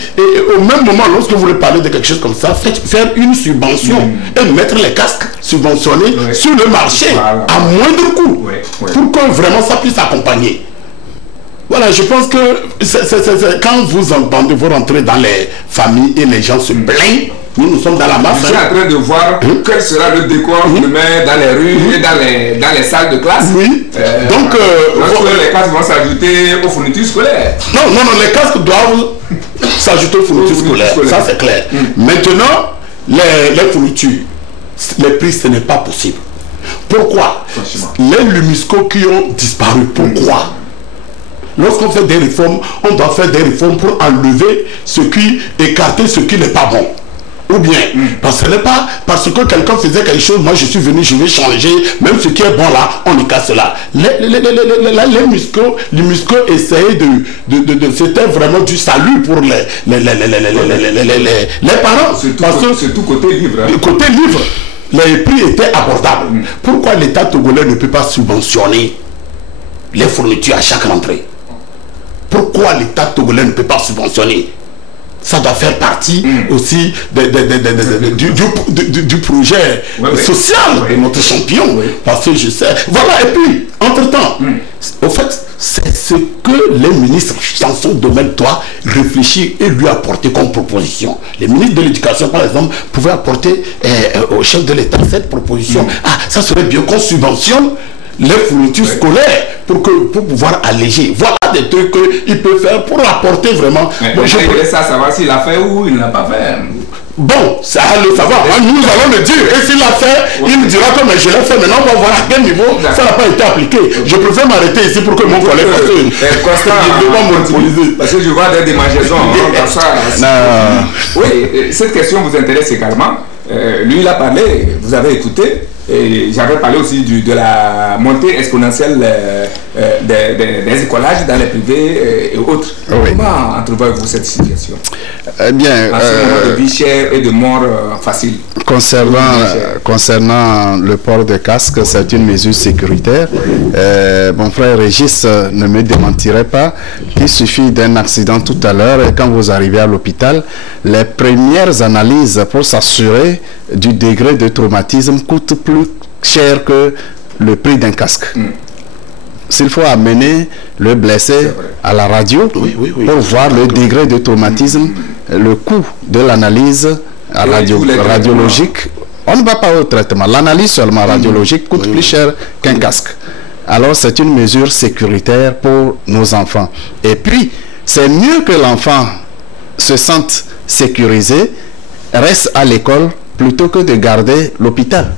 au même moment, lorsque vous voulez parler de quelque chose comme ça, faire une subvention et mettre les casques subventionnés sur le marché à moindre coût, pour que vraiment ça puisse accompagner. Voilà, je pense que quand vous entendez vous rentrer dans les familles et les gens se plaignent, nous sommes dans la masse. Je suis en train de voir quel sera le décor demain dans les rues et dans les salles de classe. Donc, les casques vont s'ajouter aux fournitures scolaires. Non, les casques doivent s'ajouter aux fournitures scolaires. Ça, c'est clair. Maintenant, les fournitures, les prix, ce n'est pas possible. Pourquoi? Les Lumisco qui ont disparu, pourquoi? Lorsqu'on fait des réformes, on doit faire des réformes pour enlever écarter ce qui n'est pas bon. Ou bien, parce que ce n'est pas parce que quelqu'un faisait quelque chose, moi je suis venu, je vais changer, même ce qui est bon là, on casse là. Les Musco essayaient c'était vraiment du salut pour les parents. C'est tout côté livre. Le côté livre, les prix étaient abordables. Pourquoi l'État togolais ne peut pas subventionner les fournitures à chaque rentrée? Pourquoi l'État togolais ne peut pas subventionner? Ça doit faire partie aussi du projet social de notre champion. Parce que je sais. Voilà, et puis, entre-temps, au fait, c'est ce que les ministres dans son domaine doivent réfléchir et lui apporter comme proposition. Les ministres de l'éducation, par exemple, pouvaient apporter au chef de l'État cette proposition. Ah, ça serait bien qu'on subventionne les fournitures scolaires pour pouvoir alléger. Voilà des trucs qu'il peut faire pour apporter vraiment. Bon, je voulais savoir s'il l'a fait ou il ne l'a pas fait. Bon, ça à le savoir. Nous allons le dire. Et s'il l'a fait, il nous dira que mais je l'ai fait. Maintenant, on va voir à quel niveau ça n'a pas été appliqué. Je préfère m'arrêter ici pour que mon collègue parce que je vois des démangeaisons dans ça. Oui, cette question vous intéresse également. Lui, il a parlé, vous avez écouté. Et j'avais parlé aussi de la montée exponentielle des écolages dans les privés et autres. Comment entrevoyez-vous cette situation? Eh bien, en ce moment de vie chère et de mort facile. Concernant le port de casque, c'est une mesure sécuritaire. Mon frère Régis ne me démentirait pas. Il suffit d'un accident tout à l'heure et quand vous arrivez à l'hôpital, les premières analyses pour s'assurer du degré de traumatisme coûtent plus cher que le prix d'un casque. S'il faut amener le blessé à la radio pour voir le degré de traumatisme, le coût de l'analyse radiologique, on ne va pas au traitement. L'analyse seulement radiologique coûte plus cher qu'un casque. Alors c'est une mesure sécuritaire pour nos enfants. Et puis, c'est mieux que l'enfant se sente sécurisé, reste à l'école, plutôt que de garder l'hôpital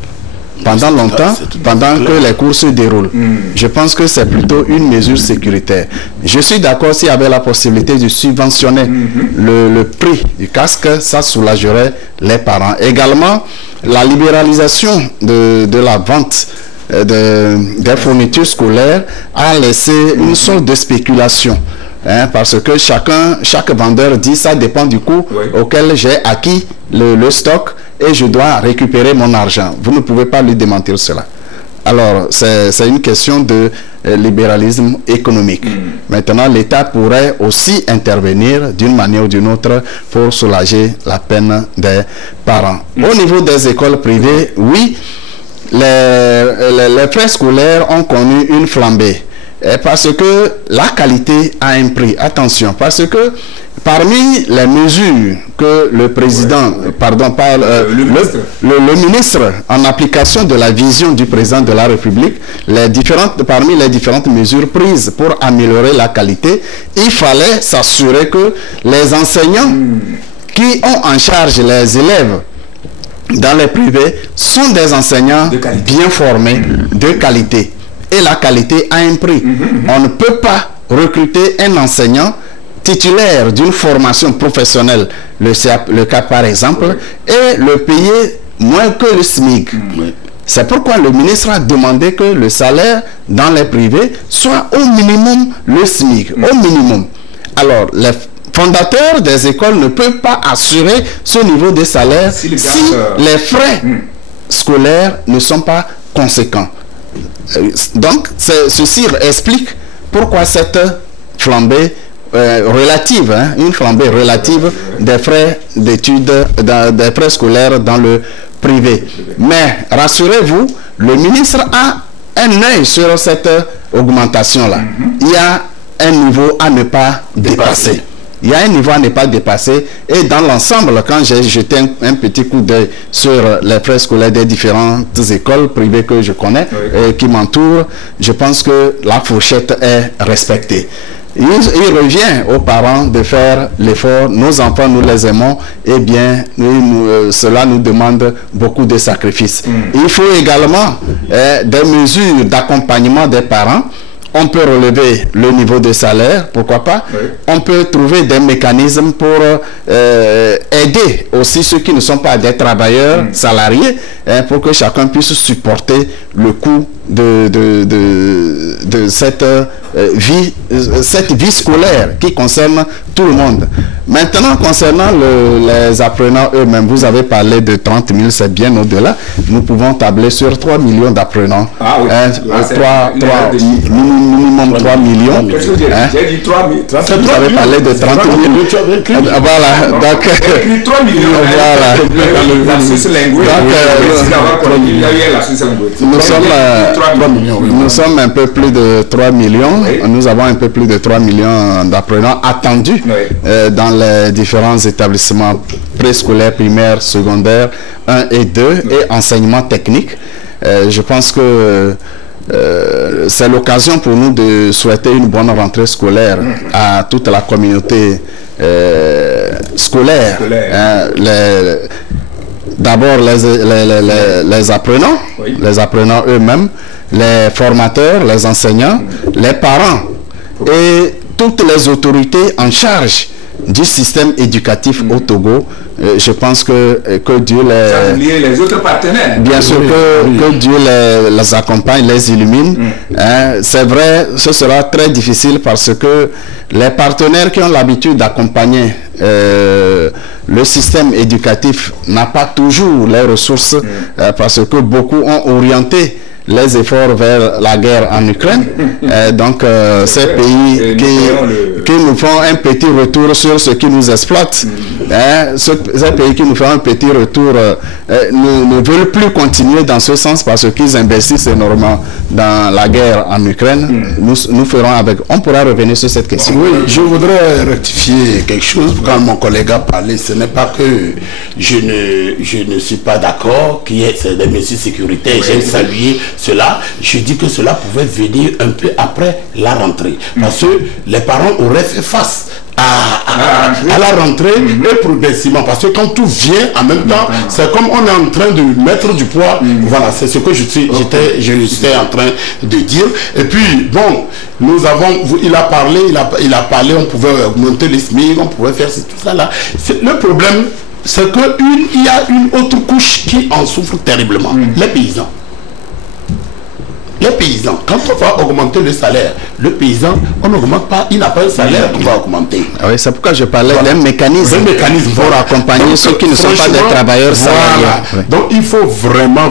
pendant longtemps, pendant que les cours se déroulent. Je pense que c'est plutôt une mesure sécuritaire. Je suis d'accord s'il y avait la possibilité de subventionner le prix du casque, ça soulagerait les parents. Également, la libéralisation de la vente des fournitures scolaires a laissé une sorte de spéculation. Parce que chaque vendeur dit ça dépend du coût auquel j'ai acquis le stock et je dois récupérer mon argent. Vous ne pouvez pas lui démentir cela. Alors, c'est une question de libéralisme économique. Maintenant, l'État pourrait aussi intervenir d'une manière ou d'une autre pour soulager la peine des parents. Au niveau des écoles privées, oui, les frais scolaires ont connu une flambée. Parce que la qualité a un prix. Attention, parce que parmi les mesures que le président, le ministre, en application de la vision du président de la République, parmi les différentes mesures prises pour améliorer la qualité, il fallait s'assurer que les enseignants qui ont en charge les élèves dans les privés sont des enseignants bien formés, de qualité. Et la qualité a un prix. On ne peut pas recruter un enseignant titulaire d'une formation professionnelle, le cas par exemple, et le payer moins que le SMIC. C'est pourquoi le ministre a demandé que le salaire dans les privés soit au minimum le SMIC, au minimum. Alors, les fondateurs des écoles ne peuvent pas assurer ce niveau de salaire si les frais scolaires ne sont pas conséquents. Donc, ceci explique pourquoi cette flambée relative, une flambée relative des frais d'études, des frais scolaires dans le privé. Mais rassurez-vous, le ministre a un œil sur cette augmentation-là. Il y a un niveau à ne pas dépasser. Il y a un niveau à ne pas dépasser. Et dans l'ensemble, quand j'ai jeté un petit coup d'œil sur les frais scolaires des différentes écoles privées que je connais et qui m'entourent, je pense que la fourchette est respectée. Il revient aux parents de faire l'effort. Nos enfants, nous les aimons. Eh bien, cela nous demande beaucoup de sacrifices. Il faut également des mesures d'accompagnement des parents. On peut relever le niveau de salaire, pourquoi pas. On peut trouver des mécanismes pour aider aussi ceux qui ne sont pas des travailleurs salariés, pour que chacun puisse supporter le coût de cette vie scolaire qui concerne tout le monde. Maintenant, concernant les apprenants eux-mêmes, vous avez parlé de 30 000, c'est bien au-delà. Nous pouvons tabler sur 3 millions d'apprenants. Ah oui. Minimum 3 millions. J'ai dit 3 000. Vous avez parlé de 30 000. Voilà. Donc, 3 millions. Voilà. La Suisse linguistique. Nous sommes un peu plus de 3 millions. Oui. Nous avons un peu plus de 3 millions d'apprenants attendus dans les différents établissements préscolaires, primaires, secondaires 1 et 2 et enseignement technique. Je pense que c'est l'occasion pour nous de souhaiter une bonne rentrée scolaire à toute la communauté scolaire. D'abord les apprenants, les apprenants eux-mêmes, les formateurs, les enseignants, les parents et toutes les autorités en charge du système éducatif au Togo. Je pense que Dieu les autres partenaires. Bien sûr que Dieu les accompagne, les illumine. C'est vrai, ce sera très difficile parce que les partenaires qui ont l'habitude d'accompagner le système éducatif n'a pas toujours les ressources parce que beaucoup ont orienté les efforts vers la guerre en Ukraine. Donc, ces pays qui nous font un petit retour sur ce qui nous exploite, ces pays qui nous font un petit retour ne veulent plus continuer dans ce sens parce qu'ils investissent énormément dans la guerre en Ukraine. Nous ferons avec... On pourra revenir sur cette question. Oui, je voudrais rectifier quelque chose. Quand mon collègue a parlé, ce n'est pas que je ne suis pas d'accord qu'il y ait des mesures sécuritaires. J'ai salué cela. Je dis que cela pouvait venir un peu après la rentrée. Parce que les parents auraient fait face à la rentrée et progressivement. Parce que quand tout vient en même temps, c'est comme on est en train de mettre du poids. Voilà, c'est ce que j'étais en train de dire. Et puis, bon, nous avons, il a parlé, on pouvait augmenter les SMIC, on pouvait faire tout ça là. Le problème, c'est qu'il y a une autre couche qui en souffre terriblement. Les paysans. Les paysans, quand on va augmenter le salaire, le paysan, on n'augmente pas, il n'a pas un salaire qu'on va augmenter. Oui, c'est pourquoi je parlais d'un mécanisme pour accompagner ceux qui ne sont pas des travailleurs salariés. Donc il faut vraiment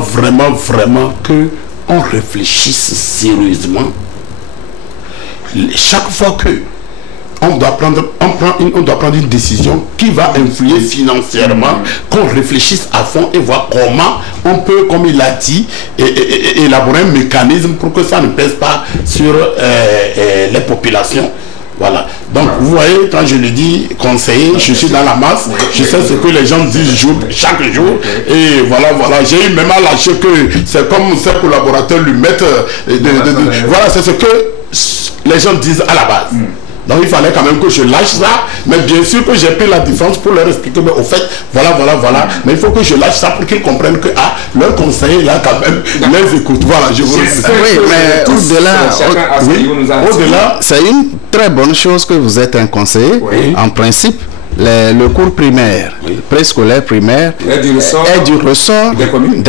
que on réfléchisse sérieusement. Chaque fois que on doit prendre une décision qui va influer financièrement, qu'on réfléchisse à fond et voir comment on peut, comme il l'a dit, élaborer un mécanisme pour que ça ne pèse pas sur les populations. Voilà. Donc, vous voyez, quand je le dis conseiller, je suis dans la masse, je sais ce que les gens disent chaque jour, et voilà. J'ai eu même à lâcher que c'est comme ces collaborateurs lui mettent... voilà, c'est ce que les gens disent à la base. Donc il fallait quand même que je lâche ça, mais bien sûr que j'ai pris la différence pour leur expliquer, mais au fait, voilà, mais il faut que je lâche ça pour qu'ils comprennent que leur conseiller là quand même les écoute. Voilà, je vous remercie. Oui, mais au-delà, c'est une très bonne chose que vous êtes un conseiller, en principe. Le cours primaire, préscolaire primaire, est du ressort des communes.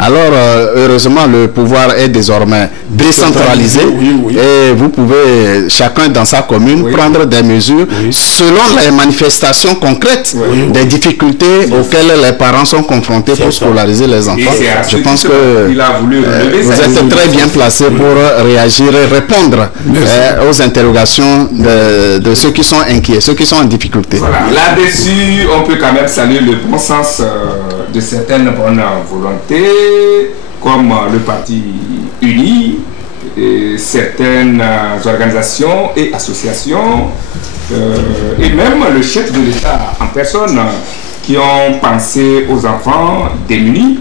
Alors, heureusement, le pouvoir est désormais décentralisé et vous pouvez, chacun dans sa commune, prendre des mesures selon les manifestations concrètes des difficultés auxquelles les parents sont confrontés pour scolariser les enfants. Je pense que vous êtes très bien placé pour réagir et répondre aux interrogations de ceux qui sont inquiets, ceux qui sont en difficulté. Voilà. Là-dessus, on peut quand même saluer le bon sens de certaines bonnes volontés, comme le Parti Uni, et certaines organisations et associations, et même le chef de l'État en personne, qui ont pensé aux enfants démunis,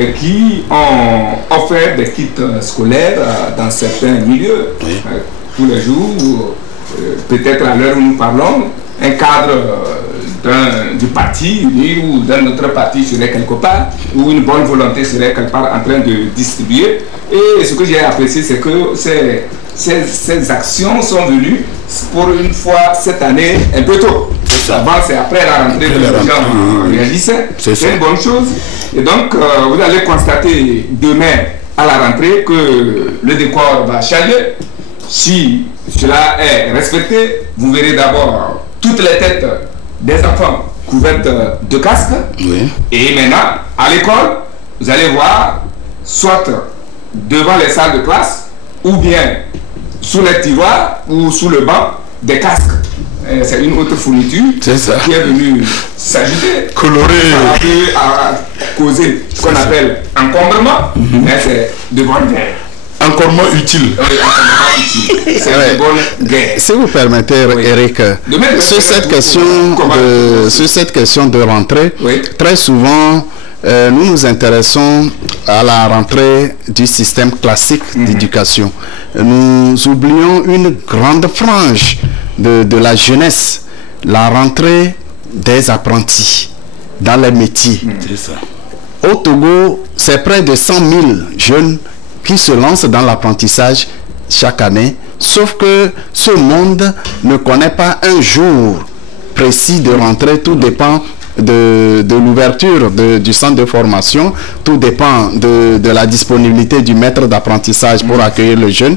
et qui ont offert des kits scolaires dans certains milieux tous les jours. Peut-être à l'heure où nous parlons, un cadre du parti ou d'un autre parti serait quelque part, ou une bonne volonté serait quelque part en train de distribuer. Et ce que j'ai apprécié, c'est que ces actions sont venues pour une fois cette année un peu tôt. Avant, c'est après la rentrée que les gens réalissaient. C'est une bonne chose. Et donc, vous allez constater demain à la rentrée que le décor va changer. Si cela est respecté, vous verrez d'abord toutes les têtes des enfants couvertes de casques. Oui. Et maintenant, à l'école, vous allez voir, soit devant les salles de classe, ou bien sous les tiroirs, ou sous le banc, des casques. C'est une autre fourniture qui est venue s'ajouter. Coloré. Ça peut causer ce qu'on appelle encombrement, mais c'est de bonne guerre. Encombrement utile. Oui, encombrement utile. C'est de bonne guerre. Si vous permettez, Eric, sur cette question de rentrée, très souvent, nous nous intéressons à la rentrée du système classique d'éducation. Nous oublions une grande frange de la jeunesse, la rentrée des apprentis dans les métiers. C'est ça. Au Togo, c'est près de 100 000 jeunes qui se lancent dans l'apprentissage chaque année, sauf que ce monde ne connaît pas un jour précis de rentrée. Tout dépend de l'ouverture du centre de formation, tout dépend de la disponibilité du maître d'apprentissage pour accueillir le jeune.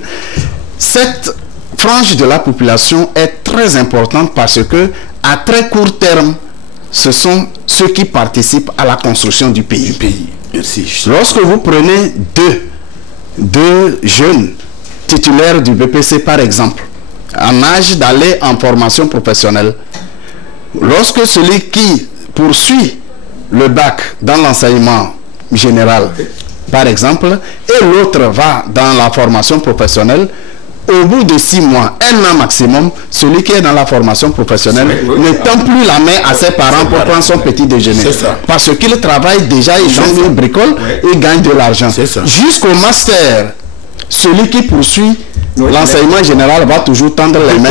Cette frange de la population est très importante parce que à très court terme, ce sont ceux qui participent à la construction du pays. Merci. Lorsque vous prenez deux jeunes titulaires du BPC par exemple, en âge d'aller en formation professionnelle, lorsque celui qui poursuit le bac dans l'enseignement général par exemple, et l'autre va dans la formation professionnelle, au bout de 6 mois, 1 an maximum, celui qui est dans la formation professionnelle ne tend plus la main à ses parents pour prendre son petit déjeuner. Parce qu'il travaille déjà, il change une bricole et gagne de l'argent. Jusqu'au master, celui qui poursuit l'enseignement général va toujours tendre les mains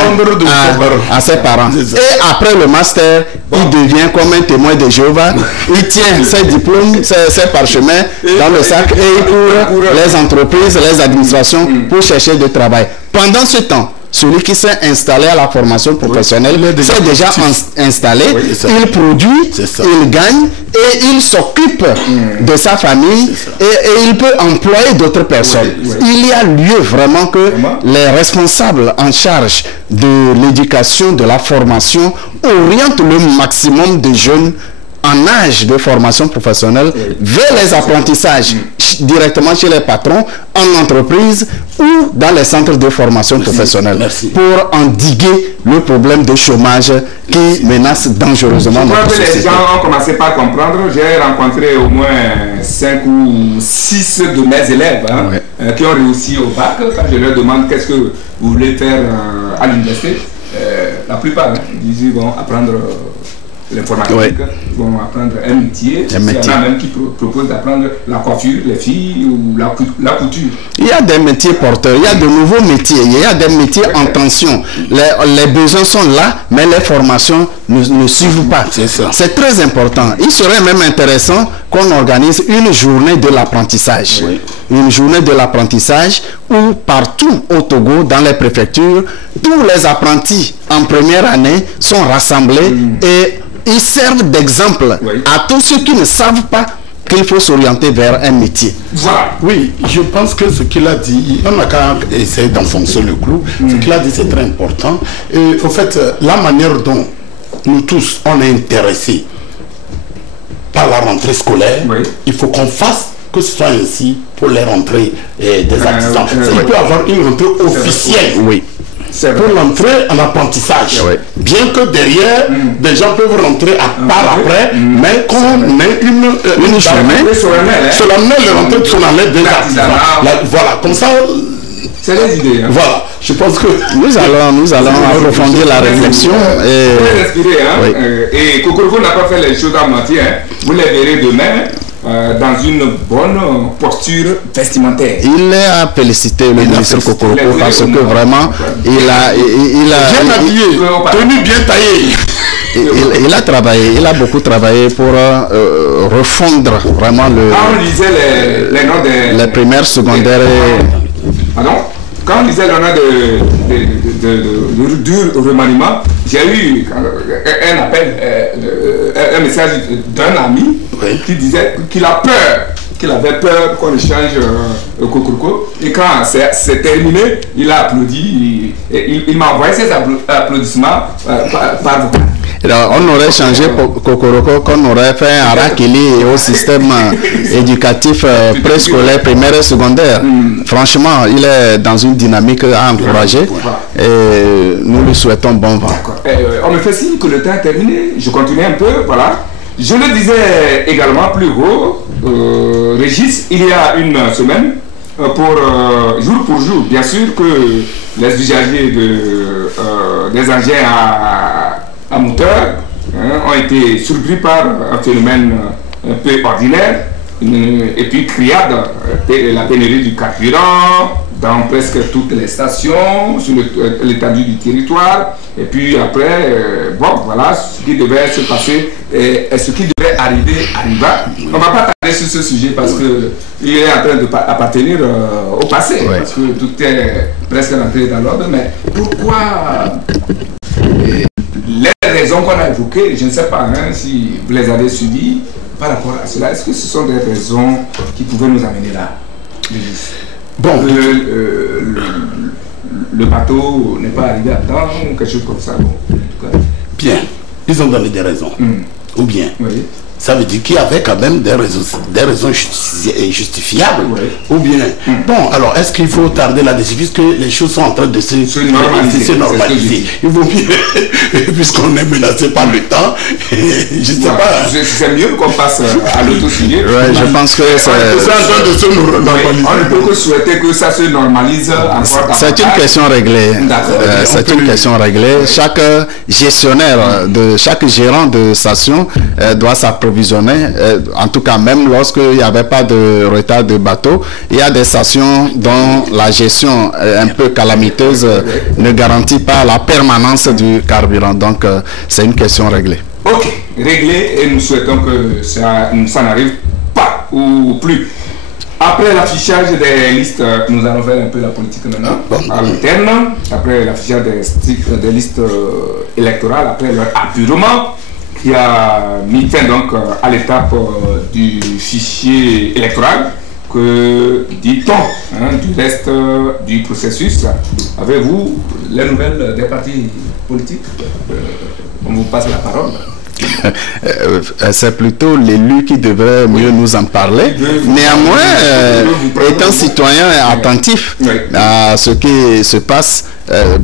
à ses parents. Et après le master, il devient comme un témoin de Jéhovah. Il tient ses diplômes, ses parchemins dans le sac et il court les entreprises, les administrations pour chercher du travail. Pendant ce temps, celui qui s'est installé à la formation professionnelle s'est déjà installé, il produit, il gagne et il s'occupe de sa famille et il peut employer d'autres personnes. Il y a lieu vraiment que les responsables en charge de l'éducation, de la formation orientent le maximum de jeunes en âge de formation professionnelle vers les apprentissages directement chez les patrons, en entreprise ou dans les centres de formation professionnelle pour endiguer le problème de chômage qui menace dangereusement notre société. Les gens ont commencé par comprendre. J'ai rencontré au moins 5 ou 6 de mes élèves qui ont réussi au bac. Quand je leur demande qu'est-ce que vous voulez faire à l'université, la plupart disent qu'ils vont apprendre l'informatique, ils vont apprendre un métier. Il y en a même qui proposent d'apprendre la coiffure, les filles ou la couture. Il y a des métiers porteurs, il y a de nouveaux métiers, il y a des métiers en tension. Les besoins sont là, mais les formations ne suivent pas. C'est très important. Il serait même intéressant qu'on organise une journée de l'apprentissage. Une journée de l'apprentissage où partout au Togo, dans les préfectures, tous les apprentis en première année sont rassemblés et ils servent d'exemple à tous ceux qui ne savent pas qu'il faut s'orienter vers un métier. Oui, je pense que ce qu'il a dit, on n'a qu'à essayer d'enfoncer le clou. Ce qu'il a dit, c'est très important. Et en fait, la manière dont nous tous, on est intéressés par la rentrée scolaire, il faut qu'on fasse que ce soit ainsi pour les rentrées des artisans. Il peut y avoir une rentrée officielle. Pour l'entrée en apprentissage. Bien que derrière, des gens peuvent rentrer à part après, mais qu'on ait une journée solennelle, rentrée de solennelle des artisans. Voilà, comme ça. C'est les idées. Voilà, je pense que nous allons approfondir la réflexion. Et Kokoroko n'a pas fait les choses à moitié. Vous les verrez demain. Dans une bonne posture vestimentaire. Il a félicité le ministre Kokoroko parce que vraiment il a bien habillé, tenu bien taillé. Il a travaillé, il a beaucoup travaillé pour refondre vraiment quand on lisait les noms des les primaires, secondaires Pardon? Quand on lisait le nom du remaniement, j'ai eu un appel, un message d'un ami qui disait qu'il a peur qu'il avait peur qu'on échange le cocorico. Et quand c'est terminé, il a applaudi. Il m'a envoyé ses applaudissements par vocal. Alors, on aurait changé Cocoroco, qu'on aurait fait un rakili au système éducatif préscolaire, primaire et secondaire. Franchement, il est dans une dynamique à encourager et nous lui souhaitons bon vent. On me fait signe que le temps est terminé. Je continue un peu, voilà. Je le disais également plus haut, Régis, il y a une semaine, jour pour jour, bien sûr que les usagers des engins à moteur ont été surpris par un phénomène un peu ordinaire, et puis criade, la pénurie du carburant dans presque toutes les stations, sur l'étendue du territoire, et puis après, bon, voilà, ce qui devait se passer et ce qui devait arriver arriva. On ne va pas parler sur ce sujet parce qu'il est en train d'appartenir au passé, parce que tout est presque rentré dans l'ordre, mais pourquoi les raisons qu'on a évoquées, je ne sais pas si vous les avez suivies par rapport à cela, est-ce que ce sont des raisons qui pouvaient nous amener là? Bon, le bateau n'est pas arrivé à temps ou quelque chose comme ça. Bon, en tout cas. Bien, ils ont donné des raisons. Ou bien, ça veut dire qu'il y avait quand même des raisons justifiables. Ou bien, bon, alors est-ce qu'il faut tarder là-dessus puisque les choses sont en train de se normaliser. Il vaut mieux, puisqu'on est menacé par le temps, je ne sais pas. C'est mieux qu'on passe à l'auto-sujet. Je pense que c'est en train de se normaliser. On ne peut que souhaiter que ça se normalise encore. C'est une question réglée. C'est une question réglée. Chaque gestionnaire, chaque gérant de station doit s'approvisionner. En tout cas, même lorsqu'il n'y avait pas de retard de bateau, il y a des stations dont la gestion un peu calamiteuse ne garantit pas la permanence du carburant. Donc, c'est une question réglée. Ok, réglée, et nous souhaitons que ça n'arrive pas ou plus. Après l'affichage des listes, nous allons faire un peu la politique maintenant, à l'interne. Après l'affichage des listes électorales, après leur apurement, qui a mis fin donc à l'étape du fichier électoral. Que dit-on du reste du processus? Avez-vous les nouvelles des partis politiques? On vous passe la parole. C'est plutôt l'élu qui devrait mieux nous en parler. Néanmoins, étant citoyen attentif à ce qui se passe,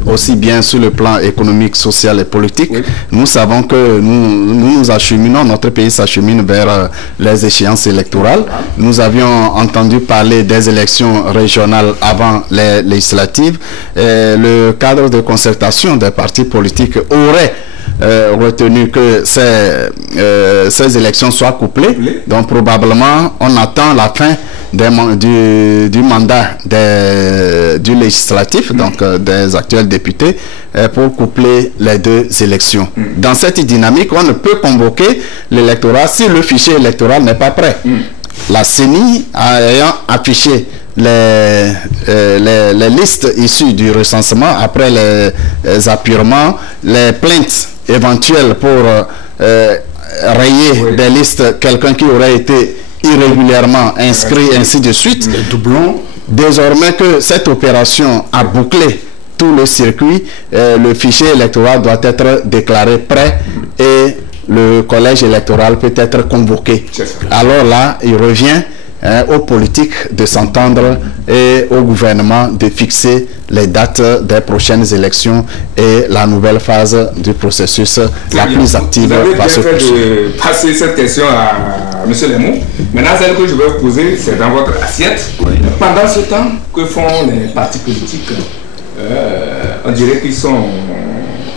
aussi bien sur le plan économique, social et politique, nous savons que nous acheminons, notre pays s'achemine vers les échéances électorales. Nous avions entendu parler des élections régionales avant les législatives. Le cadre de concertation des partis politiques aurait retenu que ces élections soient couplées. Donc probablement on attend la fin du mandat du législatif, donc des actuels députés, pour coupler les deux élections. Dans cette dynamique, on ne peut convoquer l'électorat si le fichier électoral n'est pas prêt. La CENI ayant affiché les listes issues du recensement après les apurements, les plaintes éventuelles pour rayer des listes quelqu'un qui aurait été irrégulièrement inscrit, ainsi de suite. Les doublons. Désormais que cette opération a bouclé tout le circuit, le fichier électoral doit être déclaré prêt et le collège électoral peut être convoqué. Alors là, il revient aux politiques de s'entendre et au gouvernement de fixer les dates des prochaines élections et la nouvelle phase du processus la plus active va se poursuivre. Vous avez bien fait de passer cette question à M. Lemou. Maintenant, celle que je vais vous poser, c'est dans votre assiette. Pendant ce temps, que font les partis politiques? On dirait qu'ils sont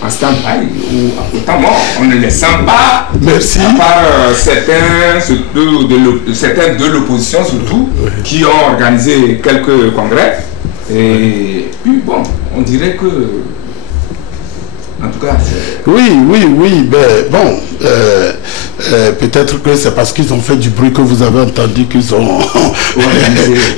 en stand-by ou autant mort. On ne les sent pas. Merci. À part certains de l'opposition surtout, qui ont organisé quelques congrès. Et puis bon, on dirait que... En tout cas, oui, ben bon, peut-être que c'est parce qu'ils ont fait du bruit que vous avez entendu qu'ils ont... et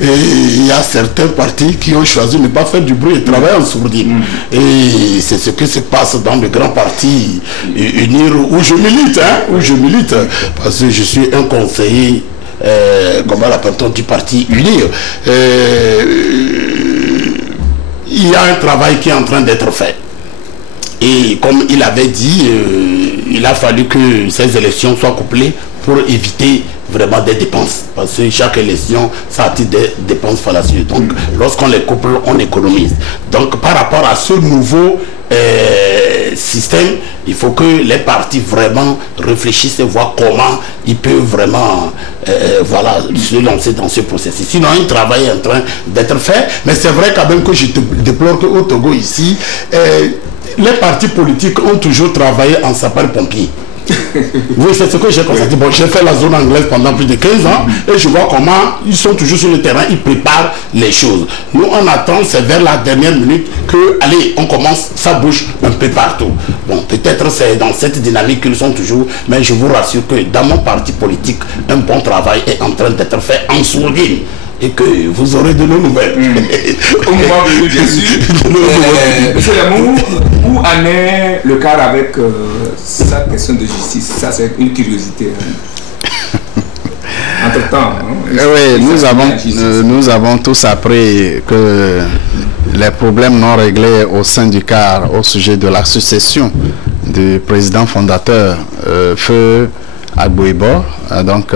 il y a certains partis qui ont choisi de ne pas faire du bruit et travailler en sourdine. Et c'est ce qui se passe dans le grand parti UNIR où je milite, parce que je suis un conseiller comment l'appelle-t-on, du parti uni. Il y a un travail qui est en train d'être fait. Et comme il avait dit, il a fallu que ces élections soient couplées pour éviter vraiment des dépenses. Parce que chaque élection, ça attire des dépenses fallacieuses. Donc, lorsqu'on les couple, on économise. Donc, par rapport à ce nouveau système, il faut que les partis vraiment réfléchissent et voient comment ils peuvent vraiment voilà, se lancer dans ce processus. Sinon, un travail est en train d'être fait. Mais c'est vrai quand même que je déplore qu'au Togo ici, les partis politiques ont toujours travaillé en sapeur-pompier. Oui, c'est ce que j'ai constaté. Bon, j'ai fait la zone anglaise pendant plus de 15 ans et je vois comment ils sont toujours sur le terrain, ils préparent les choses. Nous, on attend, c'est vers la dernière minute que, allez, on commence, ça bouge un peu partout. Bon, peut-être c'est dans cette dynamique qu'ils sont toujours, mais je vous rassure que dans mon parti politique, un bon travail est en train d'être fait en sourdine. Et que vous aurez de nos nouvelles. Au moment venu, bien sûr. Monsieur Lamou, où en est le cas avec sa question de justice? Ça, c'est une curiosité. Entre-temps, oui, nous avons tous appris que les problèmes non réglés au sein du CAR au sujet de la succession du président fondateur Feu Agbouibo, donc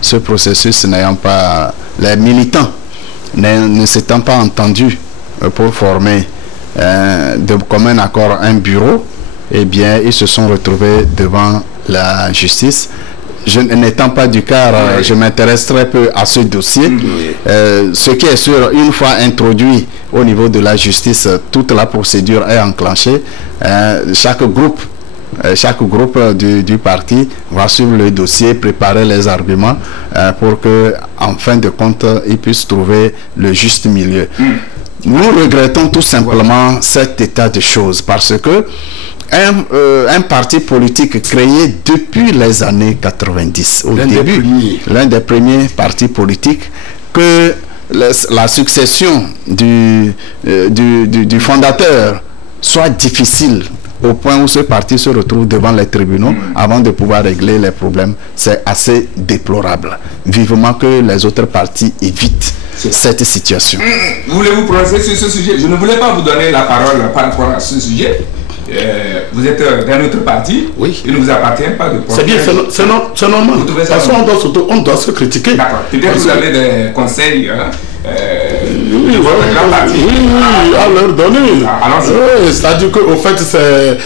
ce processus n'ayant pas, les militants ne s'étant pas entendus pour former de commun accord un bureau, eh bien ils se sont retrouvés devant la justice. Je n'étant pas du CAR, je m'intéresse très peu à ce dossier. Ce qui est sûr, une fois introduit au niveau de la justice, toute la procédure est enclenchée. Chaque groupe du parti va suivre le dossier, préparer les arguments pour que, en fin de compte, ils puissent trouver le juste milieu. Nous regrettons tout simplement cet état de choses parce que un parti politique créé depuis les années 90, au début, l'un des premiers partis politiques, que la succession du fondateur soit difficile au point où ce parti se retrouve devant les tribunaux avant de pouvoir régler les problèmes, c'est assez déplorable. Vivement que les autres partis évitent cette situation. Voulez-vous prononcer sur ce sujet? Je ne voulais pas vous donner la parole par rapport à ce sujet. Vous êtes d'un autre parti, il ne vous appartient pas de porter. C'est bien, c'est normal. Parce qu'on doit se critiquer. D'accord. Peut-être que vous avez des conseils. À leur donner. C'est-à-dire qu'au fait,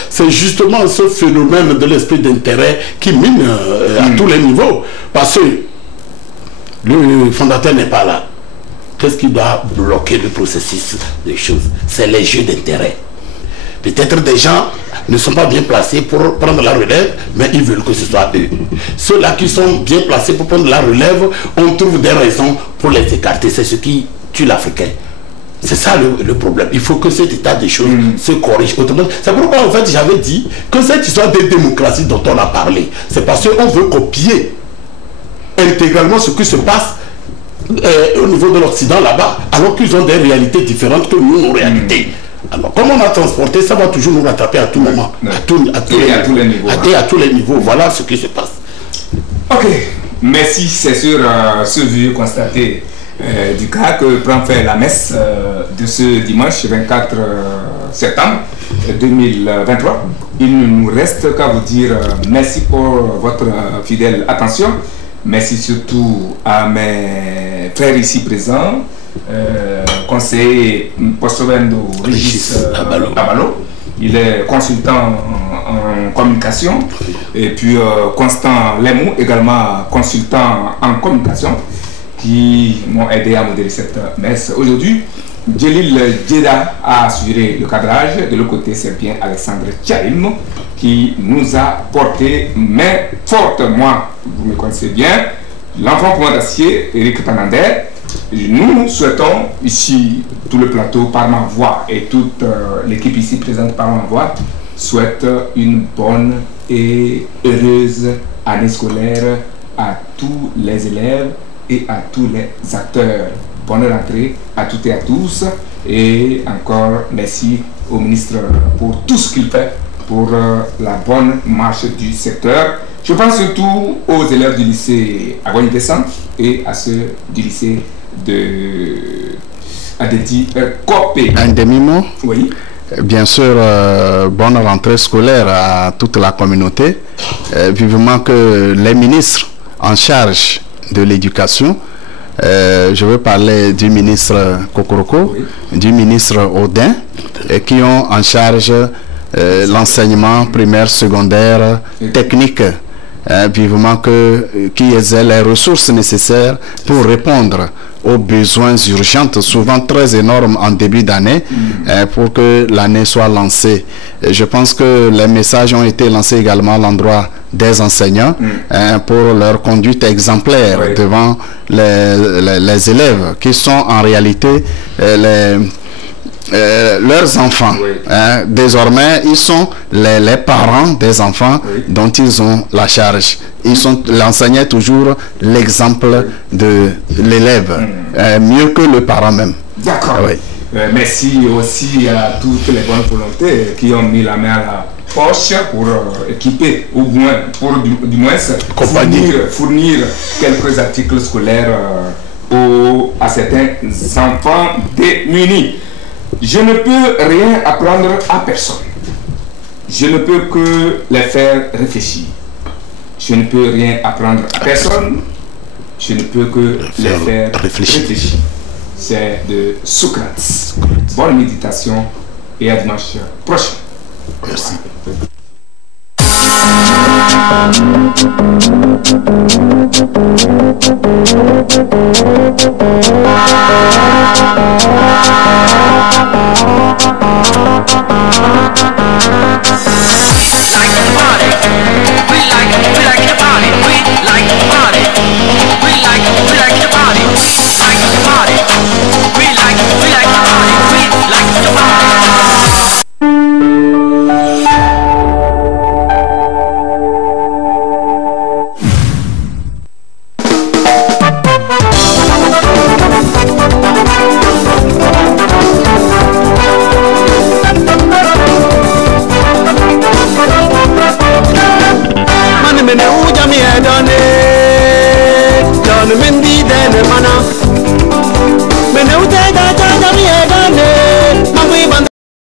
c'est justement ce phénomène de l'esprit d'intérêt qui mine à tous les niveaux. Parce que le fondateur n'est pas là. Qu'est-ce qui doit bloquer le processus des choses? C'est les jeux d'intérêt. Peut-être des gens ne sont pas bien placés pour prendre la relève, mais ils veulent que ce soit eux. Ceux-là qui sont bien placés pour prendre la relève, on trouve des raisons pour les écarter. C'est ce qui tue l'Africain. C'est ça le problème. Il faut que cet état des choses se corrige autrement. C'est pourquoi en fait j'avais dit que cette histoire de démocratie dont on a parlé, c'est parce qu'on veut copier intégralement ce qui se passe au niveau de l'Occident là-bas, alors qu'ils ont des réalités différentes que nous, nos réalités. Alors, comme on a transporté, ça va toujours nous rattraper à tout moment, à tous les niveaux. Et à tous les niveaux. Voilà ce qui se passe. Ok, merci. C'est sur ce vieux constaté du cas que prend fait la messe de ce dimanche 24 septembre 2023. Il ne nous reste qu'à vous dire merci pour votre fidèle attention. Merci surtout à mes frères ici présents. Conseiller Postobendo Régis Abalo. Il est consultant en communication. Et puis Constant Lemou, également consultant en communication, qui m'ont aidé à modérer cette messe. Aujourd'hui, Djelil Djeda a assuré le cadrage. De l'autre côté, c'est bien Alexandre Tchaïm qui nous a porté main forte. Moi, vous me connaissez bien, l'enfant commandant d'acier, Eric Panander. Nous souhaitons ici, tout le plateau par ma voix et toute l'équipe ici présente par ma voix, souhaite une bonne et heureuse année scolaire à tous les élèves et à tous les acteurs. Bonne rentrée à toutes et à tous. Et encore merci au ministre pour tout ce qu'il fait pour la bonne marche du secteur. Je pense surtout aux élèves du lycée Agogne-Descente et à ceux du lycée de Adeti Copé. Un demi-mot? Oui. Bien sûr, bonne rentrée scolaire à toute la communauté. Vivement que les ministres en charge de l'éducation, je veux parler du ministre Kokoroko, oui, du ministre Odin, qui ont en charge l'enseignement primaire, secondaire, technique. Vivement qu'ils aient les ressources nécessaires pour répondre aux besoins urgents, souvent très énormes en début d'année, pour que l'année soit lancée. Et je pense que les messages ont été lancés également à l'endroit des enseignants pour leur conduite exemplaire, oui, devant les élèves qui sont en réalité leurs enfants. Oui. Désormais, ils sont les parents des enfants, oui, dont ils ont la charge. L'enseignant est toujours l'exemple, oui, de l'élève, mieux que le parent même. D'accord. Oui. Merci aussi à toutes les bonnes volontés qui ont mis la main à la poche pour équiper, ou moins, pour du moins fournir quelques articles scolaires à certains enfants démunis. Je ne peux rien apprendre à personne. Je ne peux que les faire réfléchir. Je ne peux rien apprendre à personne. Je ne peux que les faire réfléchir. C'est de Socrate. Bonne méditation et à dimanche prochain. Merci. Donne Mendy, donne Mana.